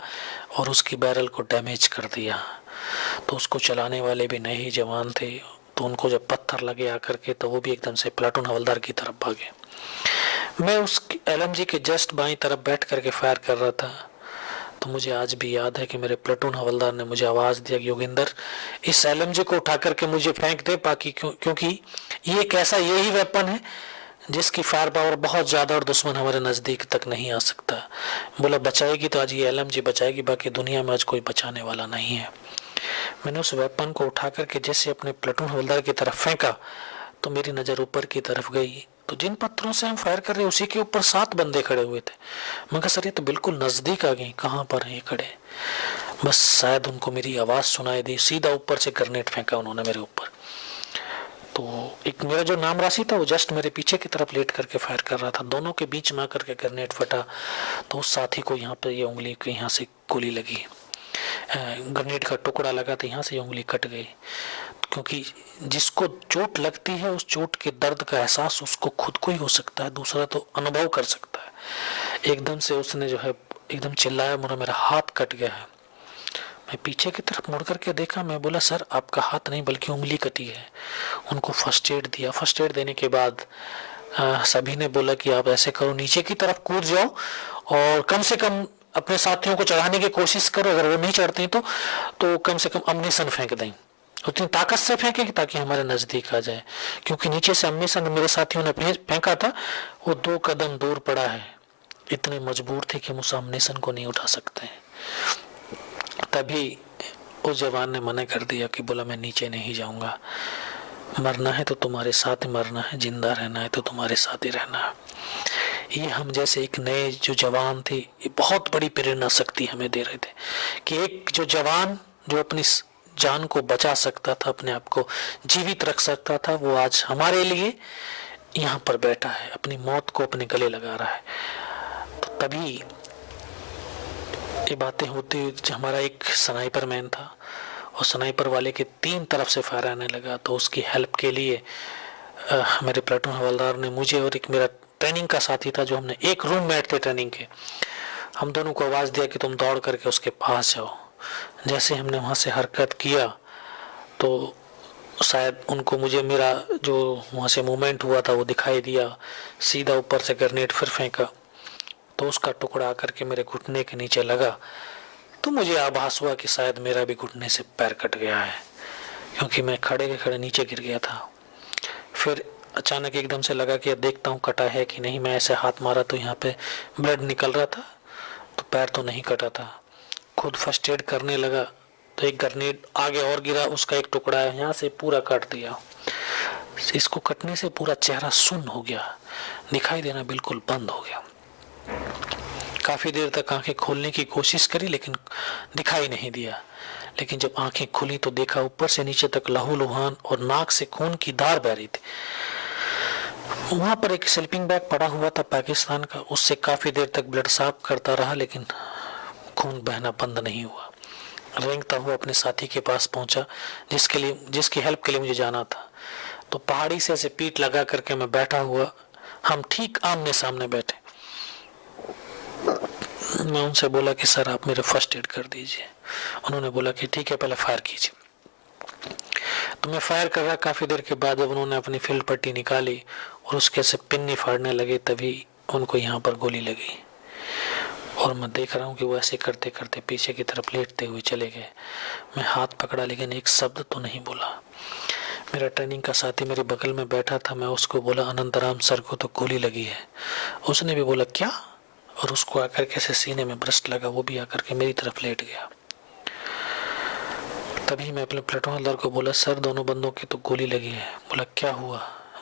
और उसकी बैरल को डैमेज कर दिया। तो उसको चलाने वाले भी नए ही जवान थे, तो उनको जब पत्थर लगे आकर के तो वो भी एकदम से प्लाटून हवलदार की तरफ भागे। मैं उस LMG के जस्ट बाईं तरफ बैठ करके फायर कर रहा था, तो मुझे आज भी याद है कि मेरे प्लाटून हवलदार ने मुझे आवाज़ दिया कि योगिंदर, इस LMG को उठा करके मुझे फेंक दे, बाकी क्योंकि ये एक ऐसा यही वेपन है जिसकी फायर पावर बहुत ज़्यादा और दुश्मन हमारे नज़दीक तक नहीं आ सकता। बोला बचाएगी तो आज ये LMG बचाएगी, बाकी दुनिया में आज कोई बचाने वाला नहीं है। मैंने उस वेपन को उठा करके जैसे अपने प्लाटून हवलदार की तरफ फेंका तो मेरी नज़र ऊपर की तरफ गई, तो जिन पत्थरों से हम फायर कर रहे उसी के ऊपर 7 बंदे खड़े हुए थे। मैं कहा सर ये तो बिल्कुल नज़दीक आ गए, कहाँ पर हैं ये खड़े? बस शायद उनको मेरी आवाज़ सुनाई दी, सीधा ऊपर से ग्रेनेड फेंका उन्होंने मेरे ऊपर। तो एक मेरा जो नाम राशि था वो जस्ट मेरे पीछे की तरफ लेट करके फायर कर रहा था, दोनों के बीच में आकर के ग्रेनेड फटा, तो उस साथी को यहाँ पर ये उंगली के यहाँ से गोली लगी, ग्रेनेड का टुकड़ा लगा तो यहाँ से उंगली कट गई। क्योंकि जिसको चोट लगती है उस चोट के दर्द का एहसास उसको खुद को ही हो सकता है, दूसरा तो अनुभव कर सकता है। एकदम से उसने जो है एकदम चिल्लाया, बोला मेरा हाथ कट गया है। मैं पीछे की तरफ मुड़ करके देखा, मैं बोला सर आपका हाथ नहीं बल्कि उंगली कटी है। उनको फर्स्ट एड दिया। फर्स्ट एड देने के बाद सभी ने बोला कि आप ऐसे करो, नीचे की तरफ कूद जाओ और कम से कम अपने साथियों को चढ़ाने की कोशिश करो, अगर वो नहीं चढ़ते तो कम से कम अम्निशन फेंक दें, उतनी ताकत से फेंके ताकि हमारे नज़दीक आ जाए। क्योंकि नीचे से अम्निशन मेरे साथियों ने फेंका था, वो 2 कदम दूर पड़ा है, इतने मजबूर थे कि हम उस अम्निशन को नहीं उठा सकते। तभी उस जवान ने मना कर दिया कि बोला मैं नीचे नहीं जाऊंगा, मरना है तो तुम्हारे साथ ही मरना है, जिंदा रहना है तो तुम्हारे साथ ही रहना है। ये हम जैसे एक नए जो जवान थे, ये बहुत बड़ी प्रेरणा शक्ति हमें दे रहे थे कि एक जो जवान जो अपनी जान को बचा सकता था, अपने आप को जीवित रख सकता था, वो आज हमारे लिए यहाँ पर बैठा है, अपनी मौत को अपने गले लगा रहा है। तो तभी ये बातें होती, हमारा एक स्नाइपर मैन था और स्नाइपर वाले के 3 तरफ से फायर आने लगा, तो उसकी हेल्प के लिए मेरे प्लाटून हवलदार ने मुझे और एक मेरा ट्रेनिंग का साथी था, जो हमने एक रूम मेट थे ट्रेनिंग के, हम दोनों को आवाज़ दिया कि तुम दौड़ करके उसके पास जाओ। जैसे हमने वहाँ से हरकत किया तो शायद उनको मुझे मेरा जो वहाँ से मूवमेंट हुआ था वो दिखाई दिया, सीधा ऊपर से ग्रेनेड फिर फेंका तो उसका टुकड़ा आकर के मेरे घुटने के नीचे लगा। तो मुझे आभास हुआ कि शायद मेरा भी घुटने से पैर कट गया है, क्योंकि मैं खड़े के खड़े नीचे गिर गया था। फिर अचानक एकदम से लगा कि अब देखता हूँ कटा है कि नहीं। मैं ऐसे हाथ मारा तो यहाँ पे ब्लड निकल रहा था, तो पैर तो नहीं कटा था। खुद फर्स्ट एड करने लगा तो एक ग्रेनेड आगे और गिरा, उसका एक टुकड़ा है यहाँ से पूरा काट दिया। इसको कटने से पूरा चेहरा सुन्न हो गया, दिखाई देना बिल्कुल बंद हो गया। काफी देर तक आंखें खोलने की कोशिश करी लेकिन दिखाई नहीं दिया। लेकिन जब आंखें खुली तो देखा ऊपर से नीचे तक लहूलुहान और नाक से खून की धार बह रही थी। वहां पर एक स्लीपिंग बैग पड़ा हुआ था पाकिस्तान का, उससे काफी देर तक ब्लड साफ करता रहा लेकिन खून बहना बंद नहीं हुआ। रेंगता हुआ अपने साथी के पास पहुंचा जिसकी हेल्प के लिए मुझे जाना था। तो पहाड़ी से ऐसे पीठ लगा करके मैं बैठा हुआ, हम ठीक आमने सामने बैठे। मैं उनसे बोला कि सर आप मेरे फर्स्ट एड कर दीजिए। उन्होंने बोला कि ठीक है पहले फायर कीजिए। तो मैं फायर कर रहा, काफी देर के बाद जब उन्होंने अपनी फील्ड पट्टी निकाली और उसके से पिन्नी फाड़ने लगे तभी उनको यहाँ पर गोली लगी। और मैं देख रहा हूँ कि वो ऐसे करते करते पीछे की तरफ लेटते हुए चले गए। मैं हाथ पकड़ा लेकिन एक शब्द तो नहीं बोला। मेरा ट्रेनिंग का साथी मेरे बगल में बैठा था, मैं उसको बोला अनंतराम सर को तो गोली लगी है। उसने भी बोला क्या, और उसको आकर के सीने में ब्रस्ट लगा, वो भी आकर के मेरी तरफ लेट गया। तभी मैं अपने प्लेटून हवलदार को बोला, सर दोनों बंदों की तो गोली लगी है। बोला क्या हुआ?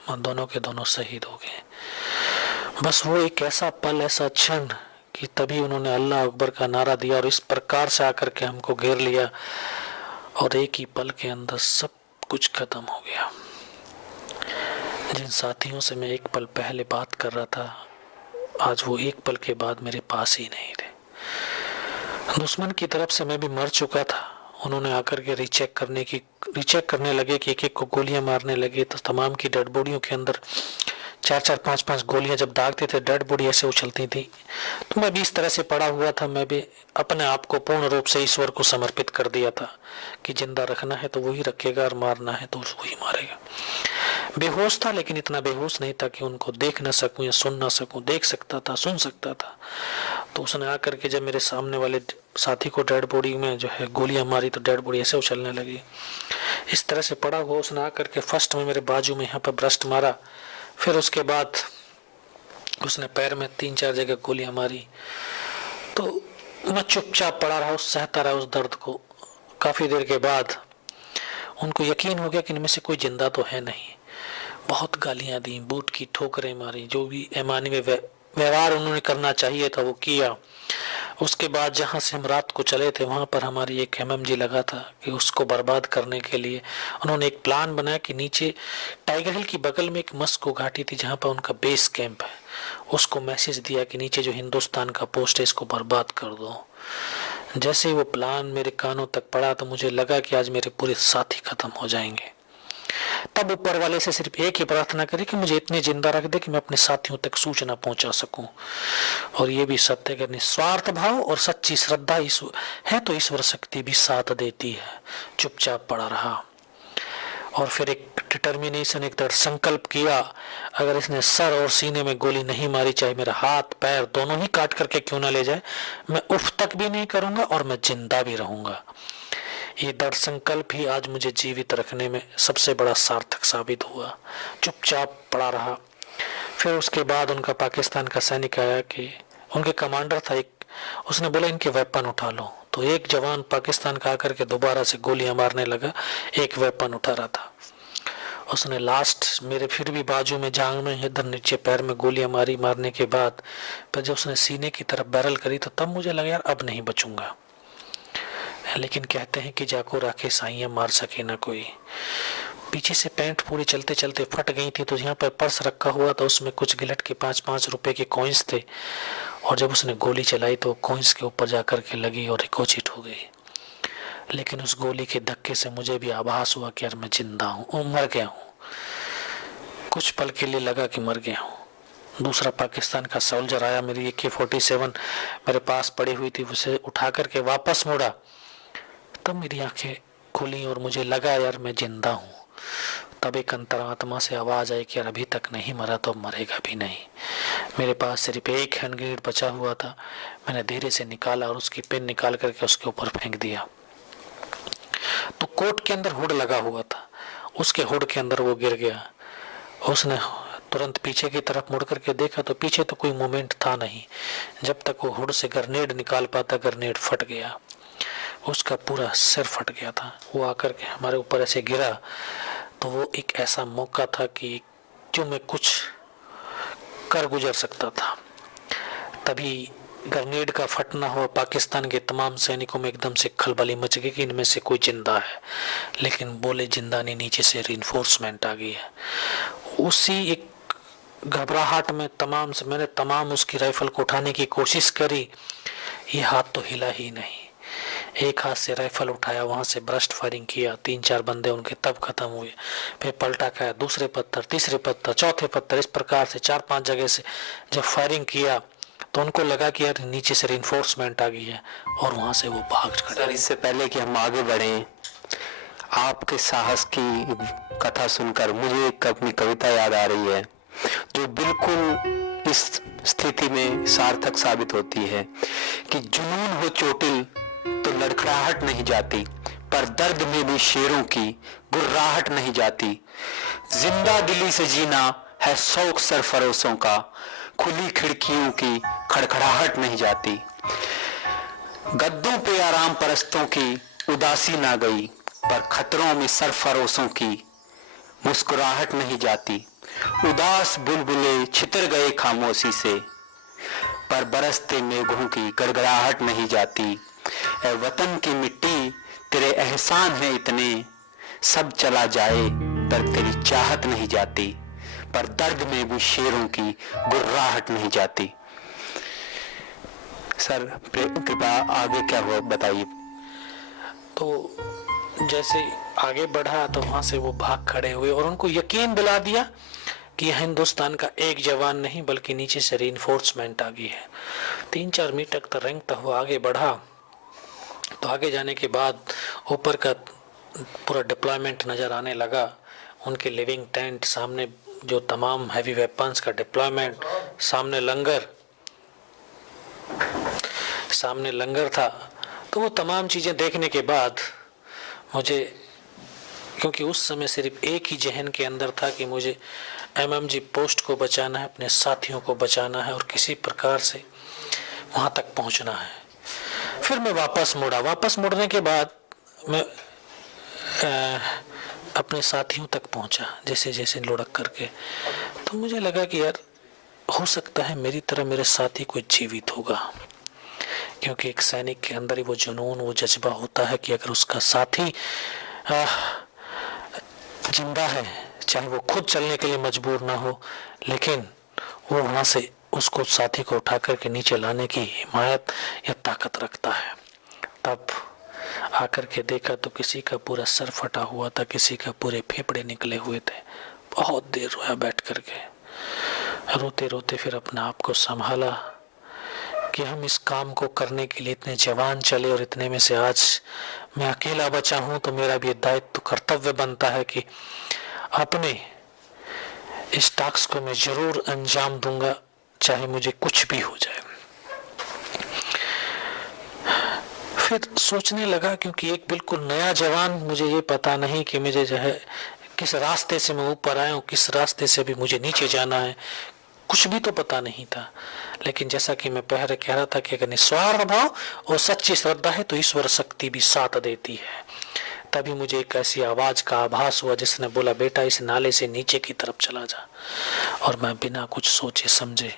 मैं दोनों के दोनों शहीद हो गए। बस वो एक ऐसा पल, ऐसा क्षण कि तभी उन्होंने अल्लाह अकबर का नारा दिया और इस प्रकार से आकर के हमको घेर लिया और एक ही पल के अंदर सब कुछ खत्म हो गया। जिन साथियों से मैं एक पल पहले बात कर रहा था, आज वो एक पल के बाद मेरे पास ही नहीं थे। दुश्मन की तरफ से मैं भी मर चुका था। उन्होंने आकर के रीचेक करने लगे कि एक एक को गोलियां मारने लगे, तो तमाम की डेड बॉडियों के अंदर 4-4, 5-5 गोलियां जब दागते थे, डेड बॉडी ऐसे उछलती थी। तो मैं भी इस तरह से पड़ा हुआ था। मैं भी अपने आप को पूर्ण रूप से ईश्वर को समर्पित कर दिया था कि जिंदा रखना है तो वही रखेगा और मारना है तो वही मारेगा। बेहोश था, लेकिन इतना बेहोश नहीं था कि उनको देख ना सकूं या सुन ना सकूं। देख सकता था, सुन सकता था। तो उसने आकर के जब मेरे सामने वाले साथी को डेड बॉडी में जो है गोलियां मारी, तो डेड बॉडी ऐसे उछलने लगी। इस तरह से पड़ा हुआ उसने आकर के फर्स्ट में मेरे बाजू में यहाँ पर ब्रस्ट मारा, फिर उसके बाद उसने पैर में 3-4 जगह गोलियां मारी। तो मैं चुपचाप पड़ा रहा, सहता रहा उस दर्द को। काफी देर के बाद उनको यकीन हो गया कि इनमें से कोई जिंदा तो है नहीं। बहुत गालियां दी, बूट की ठोकरें मारी, जो भी ऐमानी व्यवहार उन्होंने करना चाहिए था वो किया। उसके बाद जहां से हम रात को चले थे वहां पर हमारी एक MMG लगा था कि उसको बर्बाद करने के लिए उन्होंने एक प्लान बनाया कि नीचे टाइगर हिल की बगल में एक मस्को घाटी थी जहां पर उनका बेस कैंप है, उसको मैसेज दिया कि नीचे जो हिंदुस्तान का पोस्ट है इसको बर्बाद कर दो। जैसे ही वो प्लान मेरे कानों तक पड़ा तो मुझे लगा कि आज मेरे पूरे साथी खत्म हो जाएंगे। तब ऊपर वाले से सिर्फ एक ही प्रार्थना करी कि मुझे इतने जिंदा रख दे कि मैं अपने साथियों तक सूचना पहुंचा सकूं। और ये भी सत्य है, निस्वार्थ भाव और सच्ची श्रद्धा है तो ईश्वर शक्ति भी साथ देती है। चुपचाप पड़ा रहा और फिर एक डिटर्मिनेशन, एक दृढ़ संकल्प किया, अगर इसने सर और सीने में गोली नहीं मारी, चाहे मेरा हाथ पैर दोनों ही काट करके क्यों ना ले जाए, मैं उफ तक भी नहीं करूंगा और मैं जिंदा भी रहूंगा। ये दृढ़ संकल्प ही आज मुझे जीवित रखने में सबसे बड़ा सार्थक साबित हुआ। चुपचाप पड़ा रहा। फिर उसके बाद उनका पाकिस्तान का सैनिक आया कि उनके कमांडर था एक, उसने बोला इनके वेपन उठा लो। तो एक जवान पाकिस्तान का आकर के दोबारा से गोलियां मारने लगा, एक वेपन उठा रहा था। उसने लास्ट मेरे फिर भी बाजू में, जांग में, इधर नीचे पैर में गोलियां मारने के बाद फिर जब उसने सीने की तरफ बैरल करी तो तब मुझे लगा यार अब नहीं बचूंगा। लेकिन कहते हैं कि जाको राखे साइयां मार सके ना कोई। पीछे से पैंट पूरी चलते चलते फट गई थी, तो यहाँ पर पर्स रखा हुआ था, उसमें कुछ गिलट के 5-5 रुपए के कॉइन्स थे। और जब उसने गोली चलाई तो कॉइन्स के ऊपर जाकर के लगी और रिकॉचिट हो गई। लेकिन उस गोली के धक्के से मुझे भी आभास हुआ कि यार मैं जिंदा हूँ, मर गया हूँ। कुछ पल के लिए लगा कि मर गया हूँ। दूसरा पाकिस्तान का सोल्जर आया, मेरी AK-47 मेरे पास पड़ी हुई थी, उसे उठा करके वापस मोड़ा। तब मेरी आंखें खुली और मुझे लगा यार मैं जिंदा हूँ। तब एक अंतरात्मा से आवाज आई कि यार अभी तक नहीं मरा तो मरेगा भी नहीं। मेरे पास सिर्फ एक हैंड ग्रेनेड बचा हुआ था, मैंने धीरे से निकाला और उसकी पिन निकाल करके उसके ऊपर फेंक दिया। तो कोट के अंदर हुड लगा हुआ था, उसके हुड के अंदर वो गिर गया। उसने तुरंत पीछे की तरफ मुड़ करके देखा तो पीछे तो कोई मूवमेंट था नहीं। जब तक वो हुड से ग्रेनेड निकाल पाता, ग्रेनेड फट गया, उसका पूरा सिर फट गया था। वो आकर के हमारे ऊपर ऐसे गिरा तो वो एक ऐसा मौका था कि जो मैं कुछ कर गुजर सकता था। तभी ग्रेनेड का फटना हुआ, पाकिस्तान के तमाम सैनिकों में एकदम से खलबली मच गई कि इनमें से कोई जिंदा है। लेकिन बोले जिंदा नहीं, नीचे से रिइंफोर्समेंट आ गई है। उसी एक घबराहट में मैंने तमाम उसकी राइफल को उठाने की कोशिश करी, ये हाथ तो हिला ही नहीं। एक हाथ से राइफल उठाया, वहां से ब्रस्ट फायरिंग किया, 3-4 बंदे उनके तब खत्म हुए। फिर पलटा खाया, दूसरे पत्थर, तीसरे पत्थर, चौथे पत्थर, इस प्रकार से 4-5 जगह से जब फायरिंग किया तो उनको लगा कि यार नीचे से रिइंफोर्समेंट आ गई है और वहां से वो भाग खड़े। सर, इससे पहले कि हम आगे बढ़ें, आपके साहस की कथा सुनकर मुझे एक अपनी कविता याद आ रही है जो बिल्कुल इस स्थिति में सार्थक साबित होती है कि जुनून हो चोटिल तो लड़खड़ाहट नहीं जाती, पर दर्द में भी शेरों की गुर्राहट नहीं जाती। जिंदा दिली से जीना है शौक सरफरोशों का, खुली खिड़कियों की खड़खड़ाहट नहीं जाती। गद्दों पे आराम परस्तों की उदासी ना गई, पर खतरों में सरफरोशों की मुस्कुराहट नहीं जाती। उदास बुलबुले छितर गए खामोशी से, पर बरसते मेघों की गड़गड़ाहट नहीं जाती। ए वतन की मिट्टी तेरे एहसान है इतने, सब चला जाए पर तेरी चाहत नहीं जाती, पर दर्द में भी शेरों की गुर्राहट नहीं जाती। सर कृपया आगे क्या हुआ बताइए। तो जैसे आगे बढ़ा तो वहां से वो भाग खड़े हुए और उनको यकीन दिला दिया कि यह हिंदुस्तान का एक जवान नहीं बल्कि नीचे से रीइंफोर्समेंट आ गई है। 3-4 मीटर तक रेंगता हुआ आगे बढ़ा तो आगे जाने के बाद ऊपर का पूरा डिप्लॉयमेंट नज़र आने लगा। उनके लिविंग टेंट, सामने जो तमाम हैवी वेपन्स का डिप्लॉयमेंट, सामने लंगर था। तो वो तमाम चीज़ें देखने के बाद मुझे, क्योंकि उस समय सिर्फ एक ही जहन के अंदर था कि मुझे एमएमजी पोस्ट को बचाना है, अपने साथियों को बचाना है और किसी प्रकार से वहाँ तक पहुँचना है। फिर मैं वापस मुड़ा। वापस मुड़ने के बाद मैं अपने साथियों तक पहुँचा जैसे जैसे लुढ़क करके। तो मुझे लगा कि यार हो सकता है मेरी तरह मेरे साथी कोई जीवित होगा, क्योंकि एक सैनिक के अंदर ही वो जुनून, वो जज्बा होता है कि अगर उसका साथी जिंदा है, चाहे वो खुद चलने के लिए मजबूर ना हो, लेकिन वो वहां से उसको, साथी को उठा करके नीचे लाने की हिम्मत या ताकत रखता है। तब आकर के देखा तो किसी का पूरा सर फटा हुआ था, किसी का पूरे फेफड़े निकले हुए थे। बहुत देर रोया बैठ करके, रोते रोते फिर अपने आप को संभाला कि हम इस काम को करने के लिए इतने जवान चले और इतने में से आज मैं अकेला बचा हूं, तो मेरा भी दायित्व कर्तव्य बनता है कि अपने इस टास्क को मैं जरूर अंजाम दूंगा, चाहे मुझे कुछ भी हो जाए। फिर सोचने लगा, क्योंकि एक बिल्कुल नया जवान, मुझे ये पता नहीं कि मुझे जो है किस रास्ते से मैं ऊपर आया हूँ, किस रास्ते से भी मुझे नीचे जाना है, कुछ भी तो पता नहीं था। लेकिन जैसा कि मैं पहले कह रहा था कि अगर निस्वार्थ भाव और सच्ची श्रद्धा है तो ईश्वर शक्ति भी साथ देती है। तभी मुझे एक ऐसी आवाज का आभास हुआ जिसने बोला, बेटा इस नाले से नीचे की तरफ चला जा। और मैं बिना कुछ सोचे समझे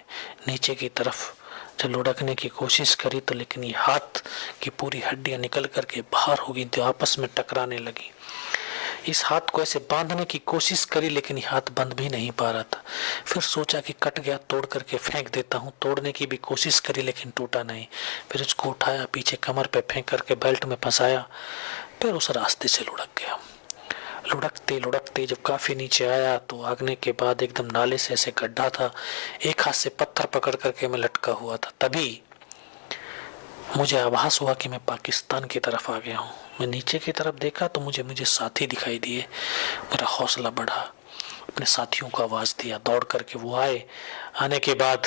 नीचे की तरफ जब लुढ़कने की कोशिश करी तो लेकिन ये हाथ की पूरी हड्डियां निकल करके बाहर हो गई, तो आपस में टकराने लगी। इस हाथ को ऐसे बांधने की कोशिश करी लेकिन ये हाथ बंध भी नहीं पा रहा था। फिर सोचा कि कट गया, तोड़ करके फेंक देता हूँ। तोड़ने की भी कोशिश करी लेकिन टूटा नहीं। फिर उसको उठाया, पीछे कमर पे फेंक करके बेल्ट में फंसाया, फिर उस रास्ते से लुढ़क गया। लुढ़कते लुढ़कते जब काफी नीचे आया तो आगने के बाद एकदम नाले से ऐसे गड्ढा था, एक हाथ से पत्थर पकड़ करके मैं लटका हुआ था। तभी मुझे आभास हुआ कि मैं पाकिस्तान की तरफ आ गया हूँ। मैं नीचे की तरफ देखा तो मुझे साथी दिखाई दिए। मेरा हौसला बढ़ा, अपने साथियों को आवाज दिया, दौड़ करके वो आए। आने के बाद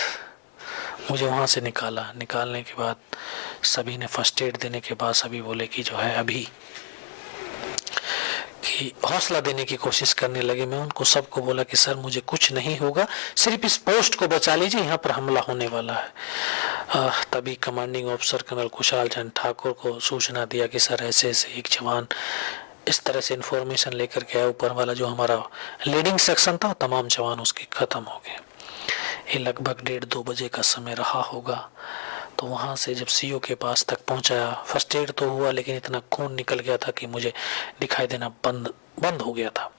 मुझे वहाँ से निकाला। निकालने के बाद सभी ने फर्स्ट एड देने के बाद सभी बोले कि जो है अभी कि हौसला देने की कोशिश करने लगे। मैं उनको सबको बोला कि सर मुझे कुछ नहीं होगा, सिर्फ इस पोस्ट को बचा लीजिए, यहाँ पर हमला होने वाला है। तभी commanding officer colonel Kushal Chand Thakur को सूचना दिया कि सर ऐसे ऐसे एक जवान इस तरह से इंफॉर्मेशन लेकर के आया। ऊपर वाला जो हमारा लीडिंग सेक्शन था तमाम जवान उसके खत्म हो गए। ये लगभग 1:30-2 बजे का समय रहा होगा। तो वहाँ से जब सीओ के पास तक पहुँचाया, फर्स्ट एड तो हुआ लेकिन इतना खून निकल गया था कि मुझे दिखाई देना बंद हो गया था।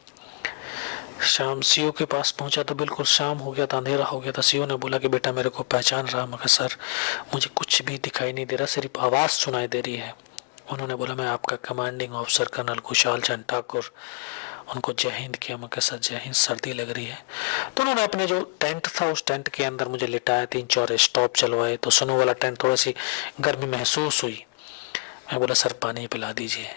शाम सीओ के पास पहुँचा तो बिल्कुल शाम हो गया था, अंधेरा हो गया था। सीओ ने बोला कि बेटा मेरे को पहचान रहा? मगर सर मुझे कुछ भी दिखाई नहीं दे रहा, सिर्फ आवाज़ सुनाई दे रही है। उन्होंने बोला मैं आपका commanding officer colonel Kushal Chand Thakur. उनको जय हिंद किया। मैं कहा सर जय हिंद, सर्दी लग रही है। तो उन्होंने अपने जो टेंट था उस टेंट के अंदर मुझे लिटाया, 3-4 स्टॉप चलवाए। तो स्नो वाला टेंट, थोड़ी सी गर्मी महसूस हुई। मैं बोला सर पानी पिला दीजिए।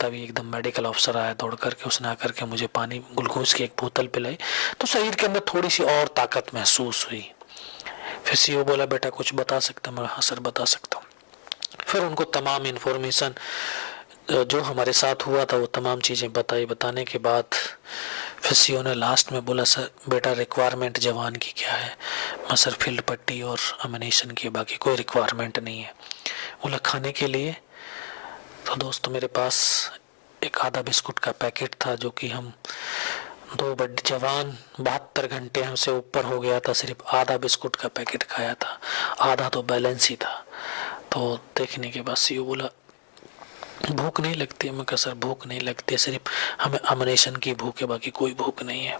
तभी एकदम मेडिकल ऑफिसर आया दौड़ करके, उसने आकर के मुझे पानी, ग्लूकोज की एक बोतल पिलाई। तो शरीर के अंदर थोड़ी सी और ताकत महसूस हुई। फिर सीओ बोला बेटा कुछ बता सकता? मैं हाँ सर बता सकता हूँ। फिर उनको तमाम इन्फॉर्मेशन जो हमारे साथ हुआ था वो तमाम चीज़ें बताई। बताने के बाद फिर सीओ ने लास्ट में बोला सर बेटा रिक्वायरमेंट जवान की क्या है? मैं सर फील्ड पट्टी और अमिनेशन की, बाकी कोई रिक्वायरमेंट नहीं है। बोला खाने के लिए? तो दोस्तों मेरे पास एक आधा बिस्कुट का पैकेट था, जो कि हम दो बड़े जवान 72 घंटे हमसे ऊपर हो गया था, सिर्फ आधा बिस्कुट का पैकेट खाया था, आधा तो बैलेंस ही था। तो देखने के बाद सीओ बोला भूख नहीं लगती। मैं कहा सर भूख नहीं लगती, सिर्फ हमें अमरेशन की भूख है, बाकी कोई भूख नहीं है।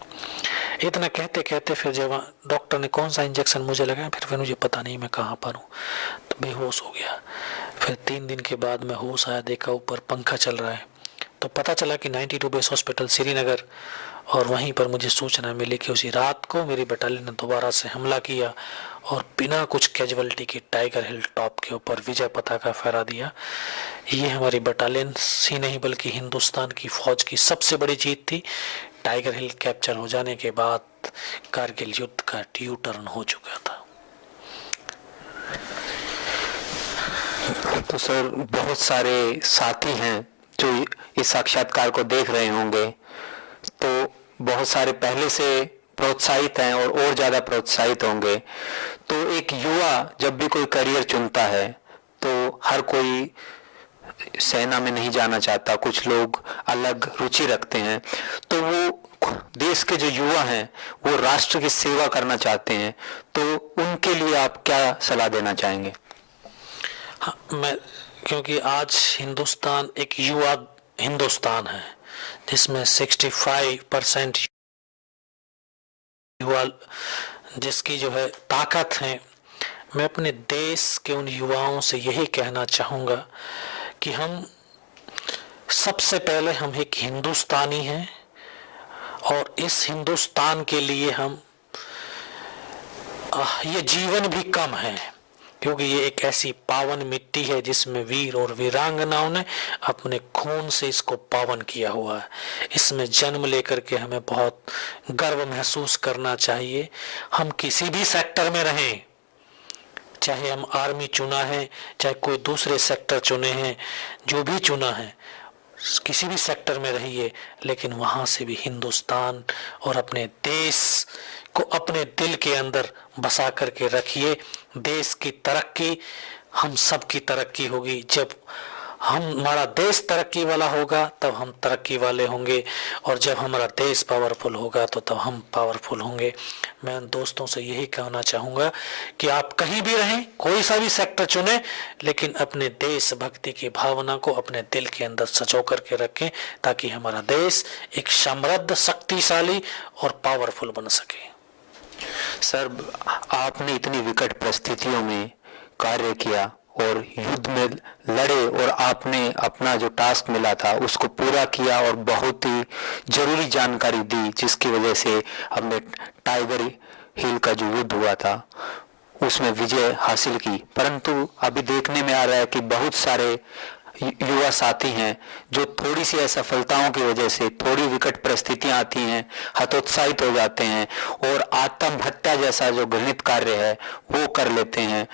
इतना कहते कहते फिर जब डॉक्टर ने कौन सा इंजेक्शन मुझे लगाया, फिर मुझे पता नहीं मैं कहाँ पर हूँ, तो बेहोश हो गया। फिर 3 दिन के बाद मैं होश आया, देखा ऊपर पंखा चल रहा है, तो पता चला कि 92 बेस हॉस्पिटल श्रीनगर, और वहीं पर मुझे सूचना मिली कि उसी रात को मेरी बटालियन ने दोबारा से हमला किया और बिना कुछ कैजुअलिटी के टाइगर हिल टॉप के ऊपर विजय पताका फहरा दिया। ये हमारी बटालियन ही नहीं बल्कि हिंदुस्तान की फौज की सबसे बड़ी जीत थी। टाइगर हिल कैप्चर हो जाने के बाद कारगिल युद्ध का यू टर्न हो चुका था। तो सर बहुत सारे साथी हैं जो इस साक्षात्कार को देख रहे होंगे, तो बहुत सारे पहले से प्रोत्साहित हैं और ज़्यादा प्रोत्साहित होंगे। तो एक युवा जब भी कोई करियर चुनता है तो हर कोई सेना में नहीं जाना चाहता, कुछ लोग अलग रुचि रखते हैं। तो वो देश के जो युवा हैं वो राष्ट्र की सेवा करना चाहते हैं, तो उनके लिए आप क्या सलाह देना चाहेंगे? हाँ, मैं क्योंकि आज हिंदुस्तान एक युवा हिंदुस्तान है जिसमें 65% युवा जिसकी जो है ताकत है, मैं अपने देश के उन युवाओं से यही कहना चाहूँगा कि हम सबसे पहले हम एक हिंदुस्तानी हैं, और इस हिंदुस्तान के लिए हम ये जीवन भी कम है, क्योंकि ये एक ऐसी पावन मिट्टी है जिसमें वीर और वीरांगनाओं ने अपने खून से इसको पावन किया हुआ है। इसमें जन्म लेकर के हमें बहुत गर्व महसूस करना चाहिए। हम किसी भी सेक्टर में रहें, चाहे हम आर्मी चुना है, चाहे कोई दूसरे सेक्टर चुने हैं, जो भी चुना है, किसी भी सेक्टर में रहिए, लेकिन वहां से भी हिंदुस्तान और अपने देश को अपने दिल के अंदर बसा करके रखिए। देश की तरक्की हम सब की तरक्की होगी। जब हमारा देश तरक्की वाला होगा तब हम तरक्की वाले होंगे, और जब हमारा देश पावरफुल होगा तो तब हम पावरफुल होंगे। मैं दोस्तों से यही कहना चाहूँगा कि आप कहीं भी रहें, कोई सा भी सेक्टर चुनें, लेकिन अपने देशभक्ति की भावना को अपने दिल के अंदर सजो करके रखें, ताकि हमारा देश एक समृद्ध, शक्तिशाली और पावरफुल बन सके। सर आपने इतनी विकट परिस्थितियों में कार्य किया और युद्ध में लड़े, और आपने अपना जो टास्क मिला था उसको पूरा किया और बहुत ही जरूरी जानकारी दी, जिसकी वजह से हमने टाइगर हिल का जो युद्ध हुआ था उसमें विजय हासिल की। परंतु अभी देखने में आ रहा है कि बहुत सारे युवा साथी हैं जो थोड़ी सी असफलताओं की वजह से, थोड़ी विकट परिस्थितियां आती हैं, हतोत्साहित हो जाते हैं और आत्महत्या जैसा जो घृणित कार्य है वो कर लेते हैं।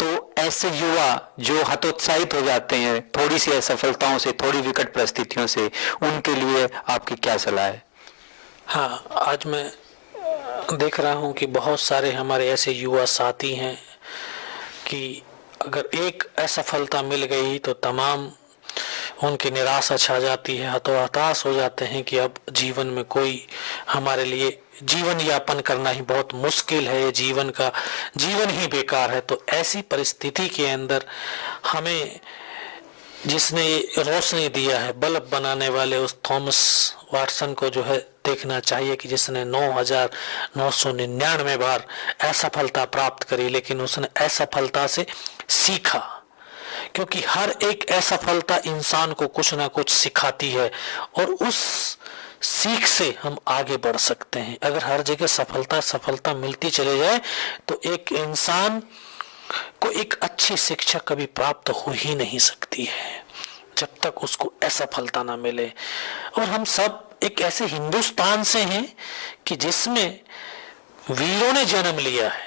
तो ऐसे युवा जो हतोत्साहित हो जाते हैं थोड़ी सी असफलताओं से, थोड़ी विकट परिस्थितियों से, उनके लिए आपकी क्या सलाह है? हाँ, आज मैं देख रहा हूँ कि बहुत सारे हमारे ऐसे युवा साथी हैं कि अगर एक असफलता मिल गई तो तमाम उनकी निराशा छा जाती है, तो हताश हो जाते हैं कि अब जीवन में कोई हमारे लिए जीवन यापन करना ही बहुत मुश्किल है, जीवन ही बेकार है। तो ऐसी परिस्थिति के अंदर हमें जिसने रोशनी दिया है, बल्ब बनाने वाले उस थॉमस वाटसन को जो है देखना चाहिए कि जिसने 9,999 बार असफलता प्राप्त करी, लेकिन उसने असफलता से सीखा, क्योंकि हर एक असफलता इंसान को कुछ ना कुछ सिखाती है और उस सीख से हम आगे बढ़ सकते हैं। अगर हर जगह सफलता मिलती चले जाए तो एक इंसान को एक अच्छी शिक्षा कभी प्राप्त हो ही नहीं सकती है जब तक उसको असफलता ना मिले। और हम सब एक ऐसे हिंदुस्तान से हैं कि जिसमें वीरों ने जन्म लिया है,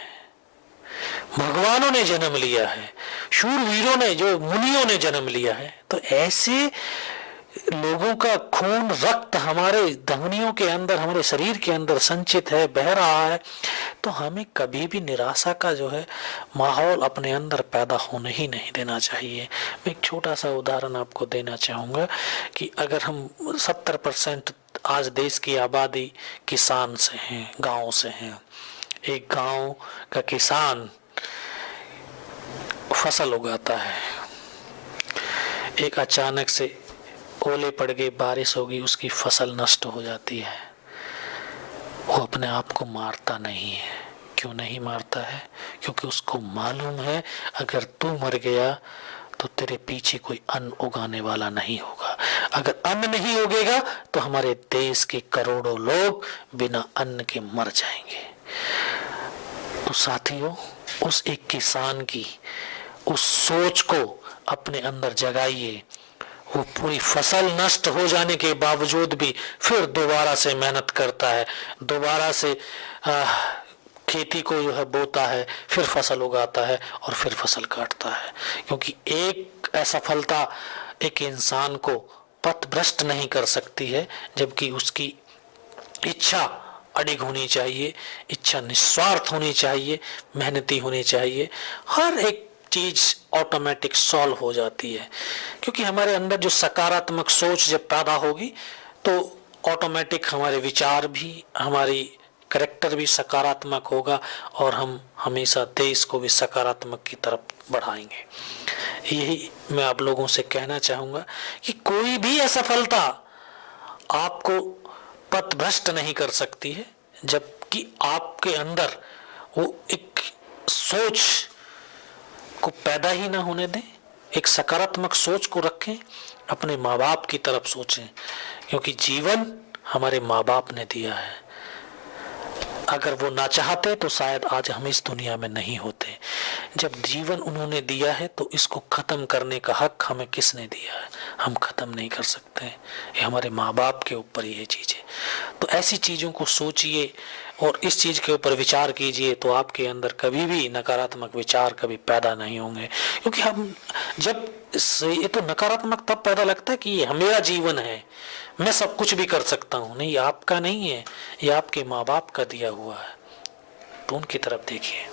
भगवानों ने जन्म लिया है, शूरवीरों ने, जो मुनियों ने जन्म लिया है। तो ऐसे लोगों का खून, रक्त हमारे धमनियों के अंदर, हमारे शरीर के अंदर संचित है, बह रहा है। तो हमें कभी भी निराशा का जो है माहौल अपने अंदर पैदा होने ही नहीं देना चाहिए। मैं एक छोटा सा उदाहरण आपको देना चाहूँगा कि अगर हम 70% आज देश की आबादी किसान से हैं, गांव से हैं। एक गांव का किसान फसल उगाता है, एक अचानक से ओले पड़ गए, बारिश हो गई, उसकी फसल नष्ट हो जाती है। वो अपने आप को मारता नहीं है। क्यों नहीं मारता है? क्योंकि उसको मालूम है अगर तू मर गया तो तेरे पीछे कोई अन्न उगाने वाला नहीं होगा। अगर अन्न नहीं उगेगा तो हमारे देश के करोड़ों लोग बिना अन्न के मर जाएंगे। तो साथियों, उस एक किसान की उस सोच को अपने अंदर जगाइए। वो पूरी फसल नष्ट हो जाने के बावजूद भी फिर दोबारा से मेहनत करता है, दोबारा से खेती को जो है बोता है, फिर फसल उगाता है और फिर फसल काटता है। क्योंकि एक असफलता एक इंसान को पथभ्रष्ट नहीं कर सकती है, जबकि उसकी इच्छा अडिग होनी चाहिए, इच्छा निस्वार्थ होनी चाहिए, मेहनती होनी चाहिए। हर एक चीज ऑटोमेटिक सॉल्व हो जाती है, क्योंकि हमारे अंदर जो सकारात्मक सोच जब पैदा होगी तो ऑटोमेटिक हमारे विचार भी, हमारी करेक्टर भी सकारात्मक होगा और हम हमेशा देश को भी सकारात्मक की तरफ बढ़ाएंगे। यही मैं आप लोगों से कहना चाहूँगा कि कोई भी असफलता आपको पथभ्रष्ट नहीं कर सकती है, जबकि आपके अंदर वो एक सोच को पैदा ही ना होने दें। एक सकारात्मक सोच को रखें, अपने माँ बाप की तरफ सोचें, क्योंकि जीवन हमारे माँ बाप ने दिया है। अगर वो ना चाहते तो शायद आज हम इस दुनिया में नहीं होते। जब जीवन उन्होंने दिया है तो इसको खत्म करने का हक हमें किसने दिया है? हम खत्म नहीं कर सकते। ये हमारे माँ बाप के ऊपर ये चीजें। तो ऐसी चीजों को सोचिए और इस चीज के ऊपर विचार कीजिए, तो आपके अंदर कभी भी नकारात्मक विचार कभी पैदा नहीं होंगे। क्योंकि हम जब ये तो नकारात्मक तब पैदा लगता है कि ये मेरा जीवन है, मैं सब कुछ भी कर सकता हूँ। नहीं, आपका नहीं है, ये आपके माँ बाप का दिया हुआ है। तो उनकी तरफ देखिए।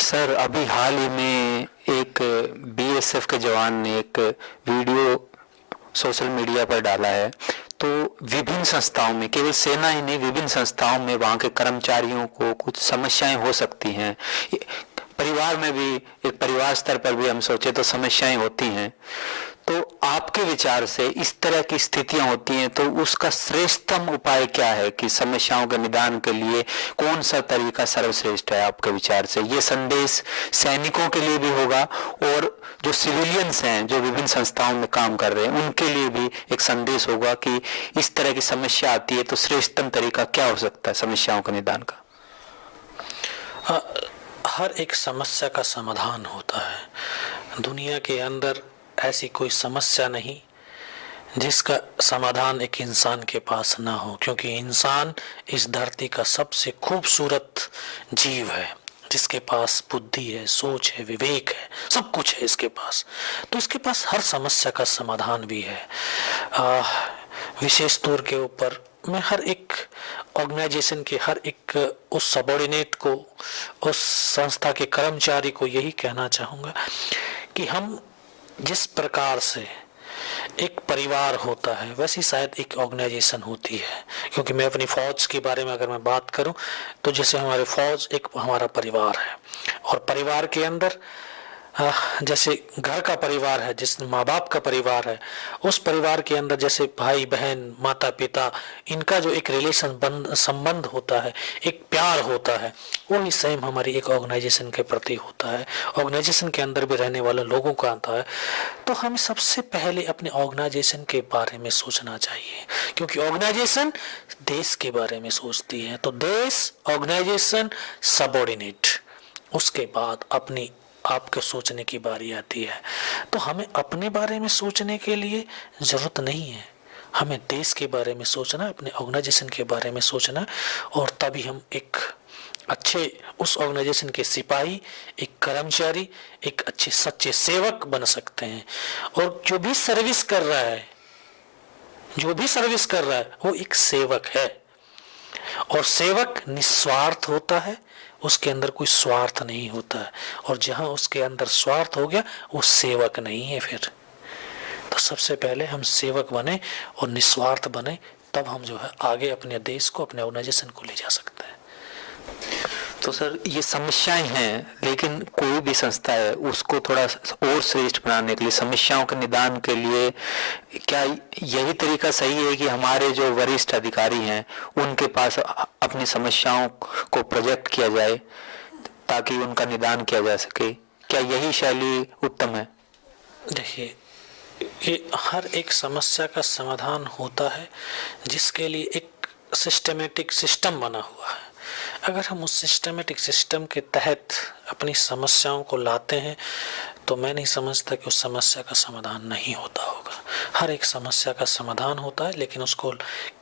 सर, अभी हाल ही में एक बीएसएफ के जवान ने एक वीडियो सोशल मीडिया पर डाला है। तो विभिन्न संस्थाओं में, केवल सेना ही नहीं, विभिन्न संस्थाओं में वहाँ के कर्मचारियों को कुछ समस्याएं हो सकती हैं। परिवार में भी, एक परिवार स्तर पर भी हम सोचे तो समस्याएं होती हैं। तो आपके विचार से इस तरह की स्थितियां होती हैं तो उसका श्रेष्ठतम उपाय क्या है कि समस्याओं के निदान के लिए कौन सा तरीका सर्वश्रेष्ठ है आपके विचार से? ये संदेश सैनिकों के लिए भी होगा और जो सिविलियंस हैं, जो विभिन्न संस्थाओं में काम कर रहे हैं, उनके लिए भी एक संदेश होगा कि इस तरह की समस्या आती है तो श्रेष्ठतम तरीका क्या हो सकता है समस्याओं के निदान का? हर एक समस्या का समाधान होता है। दुनिया के अंदर ऐसी कोई समस्या नहीं जिसका समाधान एक इंसान के पास ना हो, क्योंकि इंसान इस धरती का सबसे खूबसूरत जीव है, जिसके पास बुद्धि है, सोच है, विवेक है, सब कुछ है इसके पास। तो इसके पास हर समस्या का समाधान भी है। विशेष तौर के ऊपर मैं हर एक ऑर्गेनाइजेशन के हर एक उस सबॉर्डिनेट को, उस संस्था के कर्मचारी को यही कहना चाहूँगा कि हम जिस प्रकार से एक परिवार होता है वैसी शायद एक ऑर्गेनाइजेशन होती है। क्योंकि मैं अपनी फौज के बारे में अगर मैं बात करूं तो जैसे हमारे फौज एक हमारा परिवार है, और परिवार के अंदर जैसे घर का परिवार है, जिस माँ बाप का परिवार है, उस परिवार के अंदर जैसे भाई बहन, माता पिता, इनका जो एक रिलेशन संबंध होता है, एक प्यार होता है, वही सेम हमारी एक ऑर्गेनाइजेशन के प्रति होता है। ऑर्गेनाइजेशन के अंदर भी रहने वाले लोगों का आता है। तो हमें सबसे पहले अपने ऑर्गेनाइजेशन के बारे में सोचना चाहिए, क्योंकि ऑर्गेनाइजेशन देश के बारे में सोचती है। तो देश, ऑर्गेनाइजेशन, सबऑर्डिनेट, उसके बाद अपनी आपके सोचने की बारी आती है। तो हमें अपने बारे में सोचने के लिए जरूरत नहीं है, हमें देश के बारे में सोचना, अपने ऑर्गेनाइजेशन के बारे में सोचना, और तभी हम एक अच्छे उस ऑर्गेनाइजेशन के सिपाही, एक कर्मचारी, एक अच्छे सच्चे सेवक बन सकते हैं। और जो भी सर्विस कर रहा है, वो एक सेवक है, और सेवक निस्वार्थ होता है, उसके अंदर कोई स्वार्थ नहीं होता है, और जहां उसके अंदर स्वार्थ हो गया वो सेवक नहीं है फिर। तो सबसे पहले हम सेवक बने और निस्वार्थ बने, तब हम जो है आगे अपने देश को, अपने ऑर्गेनाइजेशन को ले जा सकते हैं। तो सर ये समस्याएं हैं, लेकिन कोई भी संस्था है उसको थोड़ा और श्रेष्ठ बनाने के लिए, समस्याओं के निदान के लिए, क्या यही तरीका सही है कि हमारे जो वरिष्ठ अधिकारी हैं उनके पास अपनी समस्याओं को प्रोजेक्ट किया जाए ताकि उनका निदान किया जा सके? क्या यही शैली उत्तम है? देखिए, ये हर एक समस्या का समाधान होता है जिसके लिए एक सिस्टमेटिक सिस्टम बना हुआ है। अगर हम उस सिस्टमेटिक सिस्टम के तहत अपनी समस्याओं को लाते हैं तो मैं नहीं समझता कि उस समस्या का समाधान नहीं होता होगा। हर एक समस्या का समाधान होता है, लेकिन उसको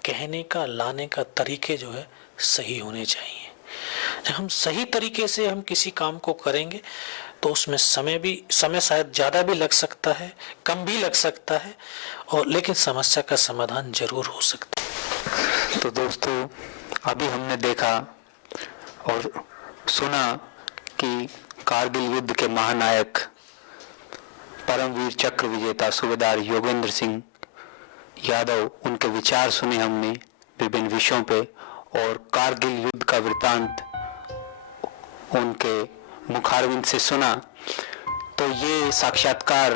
कहने का, लाने का तरीके जो है सही होने चाहिए। जब हम सही तरीके से हम किसी काम को करेंगे तो उसमें समय शायद ज़्यादा भी लग सकता है, कम भी लग सकता है, और लेकिन समस्या का समाधान जरूर हो सकता है। तो दोस्तों, अभी हमने देखा और सुना कि कारगिल युद्ध के महानायक, परमवीर चक्र विजेता सूबेदार योगेंद्र सिंह यादव, उनके विचार सुने हमने विभिन्न विषयों पे, और कारगिल युद्ध का वृतांत उनके मुखारविंद से सुना। तो ये साक्षात्कार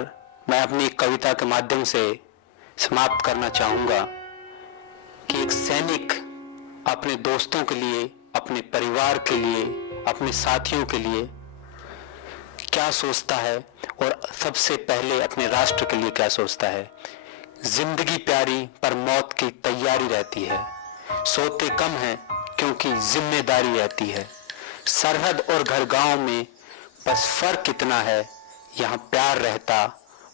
मैं अपनी एक कविता के माध्यम से समाप्त करना चाहूँगा कि एक सैनिक अपने दोस्तों के लिए, अपने परिवार के लिए, अपने साथियों के लिए क्या सोचता है, और सबसे पहले अपने राष्ट्र के लिए क्या सोचता है। जिंदगी प्यारी पर मौत की तैयारी रहती है, सोते कम है क्योंकि जिम्मेदारी रहती है। सरहद और घर गांव में बस फर्क इतना है, यहाँ प्यार रहता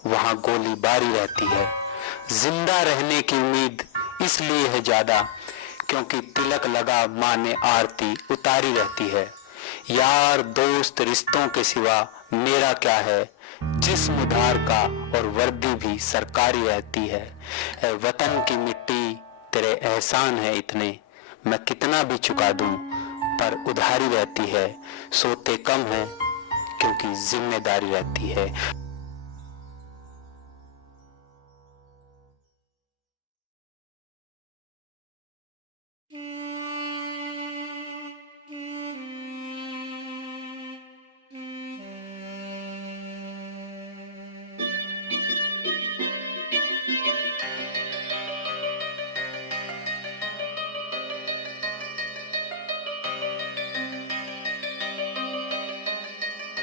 वहाँ गोलीबारी रहती है। जिंदा रहने की उम्मीद इसलिए है ज्यादा क्योंकि तिलक लगा माँ ने आरती उतारी रहती है। यार दोस्त रिश्तों के सिवा मेरा क्या है, जिस्म उधार का और वर्दी भी सरकारी रहती है। ऐ वतन की मिट्टी तेरे एहसान है इतने, मैं कितना भी चुका दूं पर उधारी रहती है। सोते कम है क्योंकि जिम्मेदारी रहती है।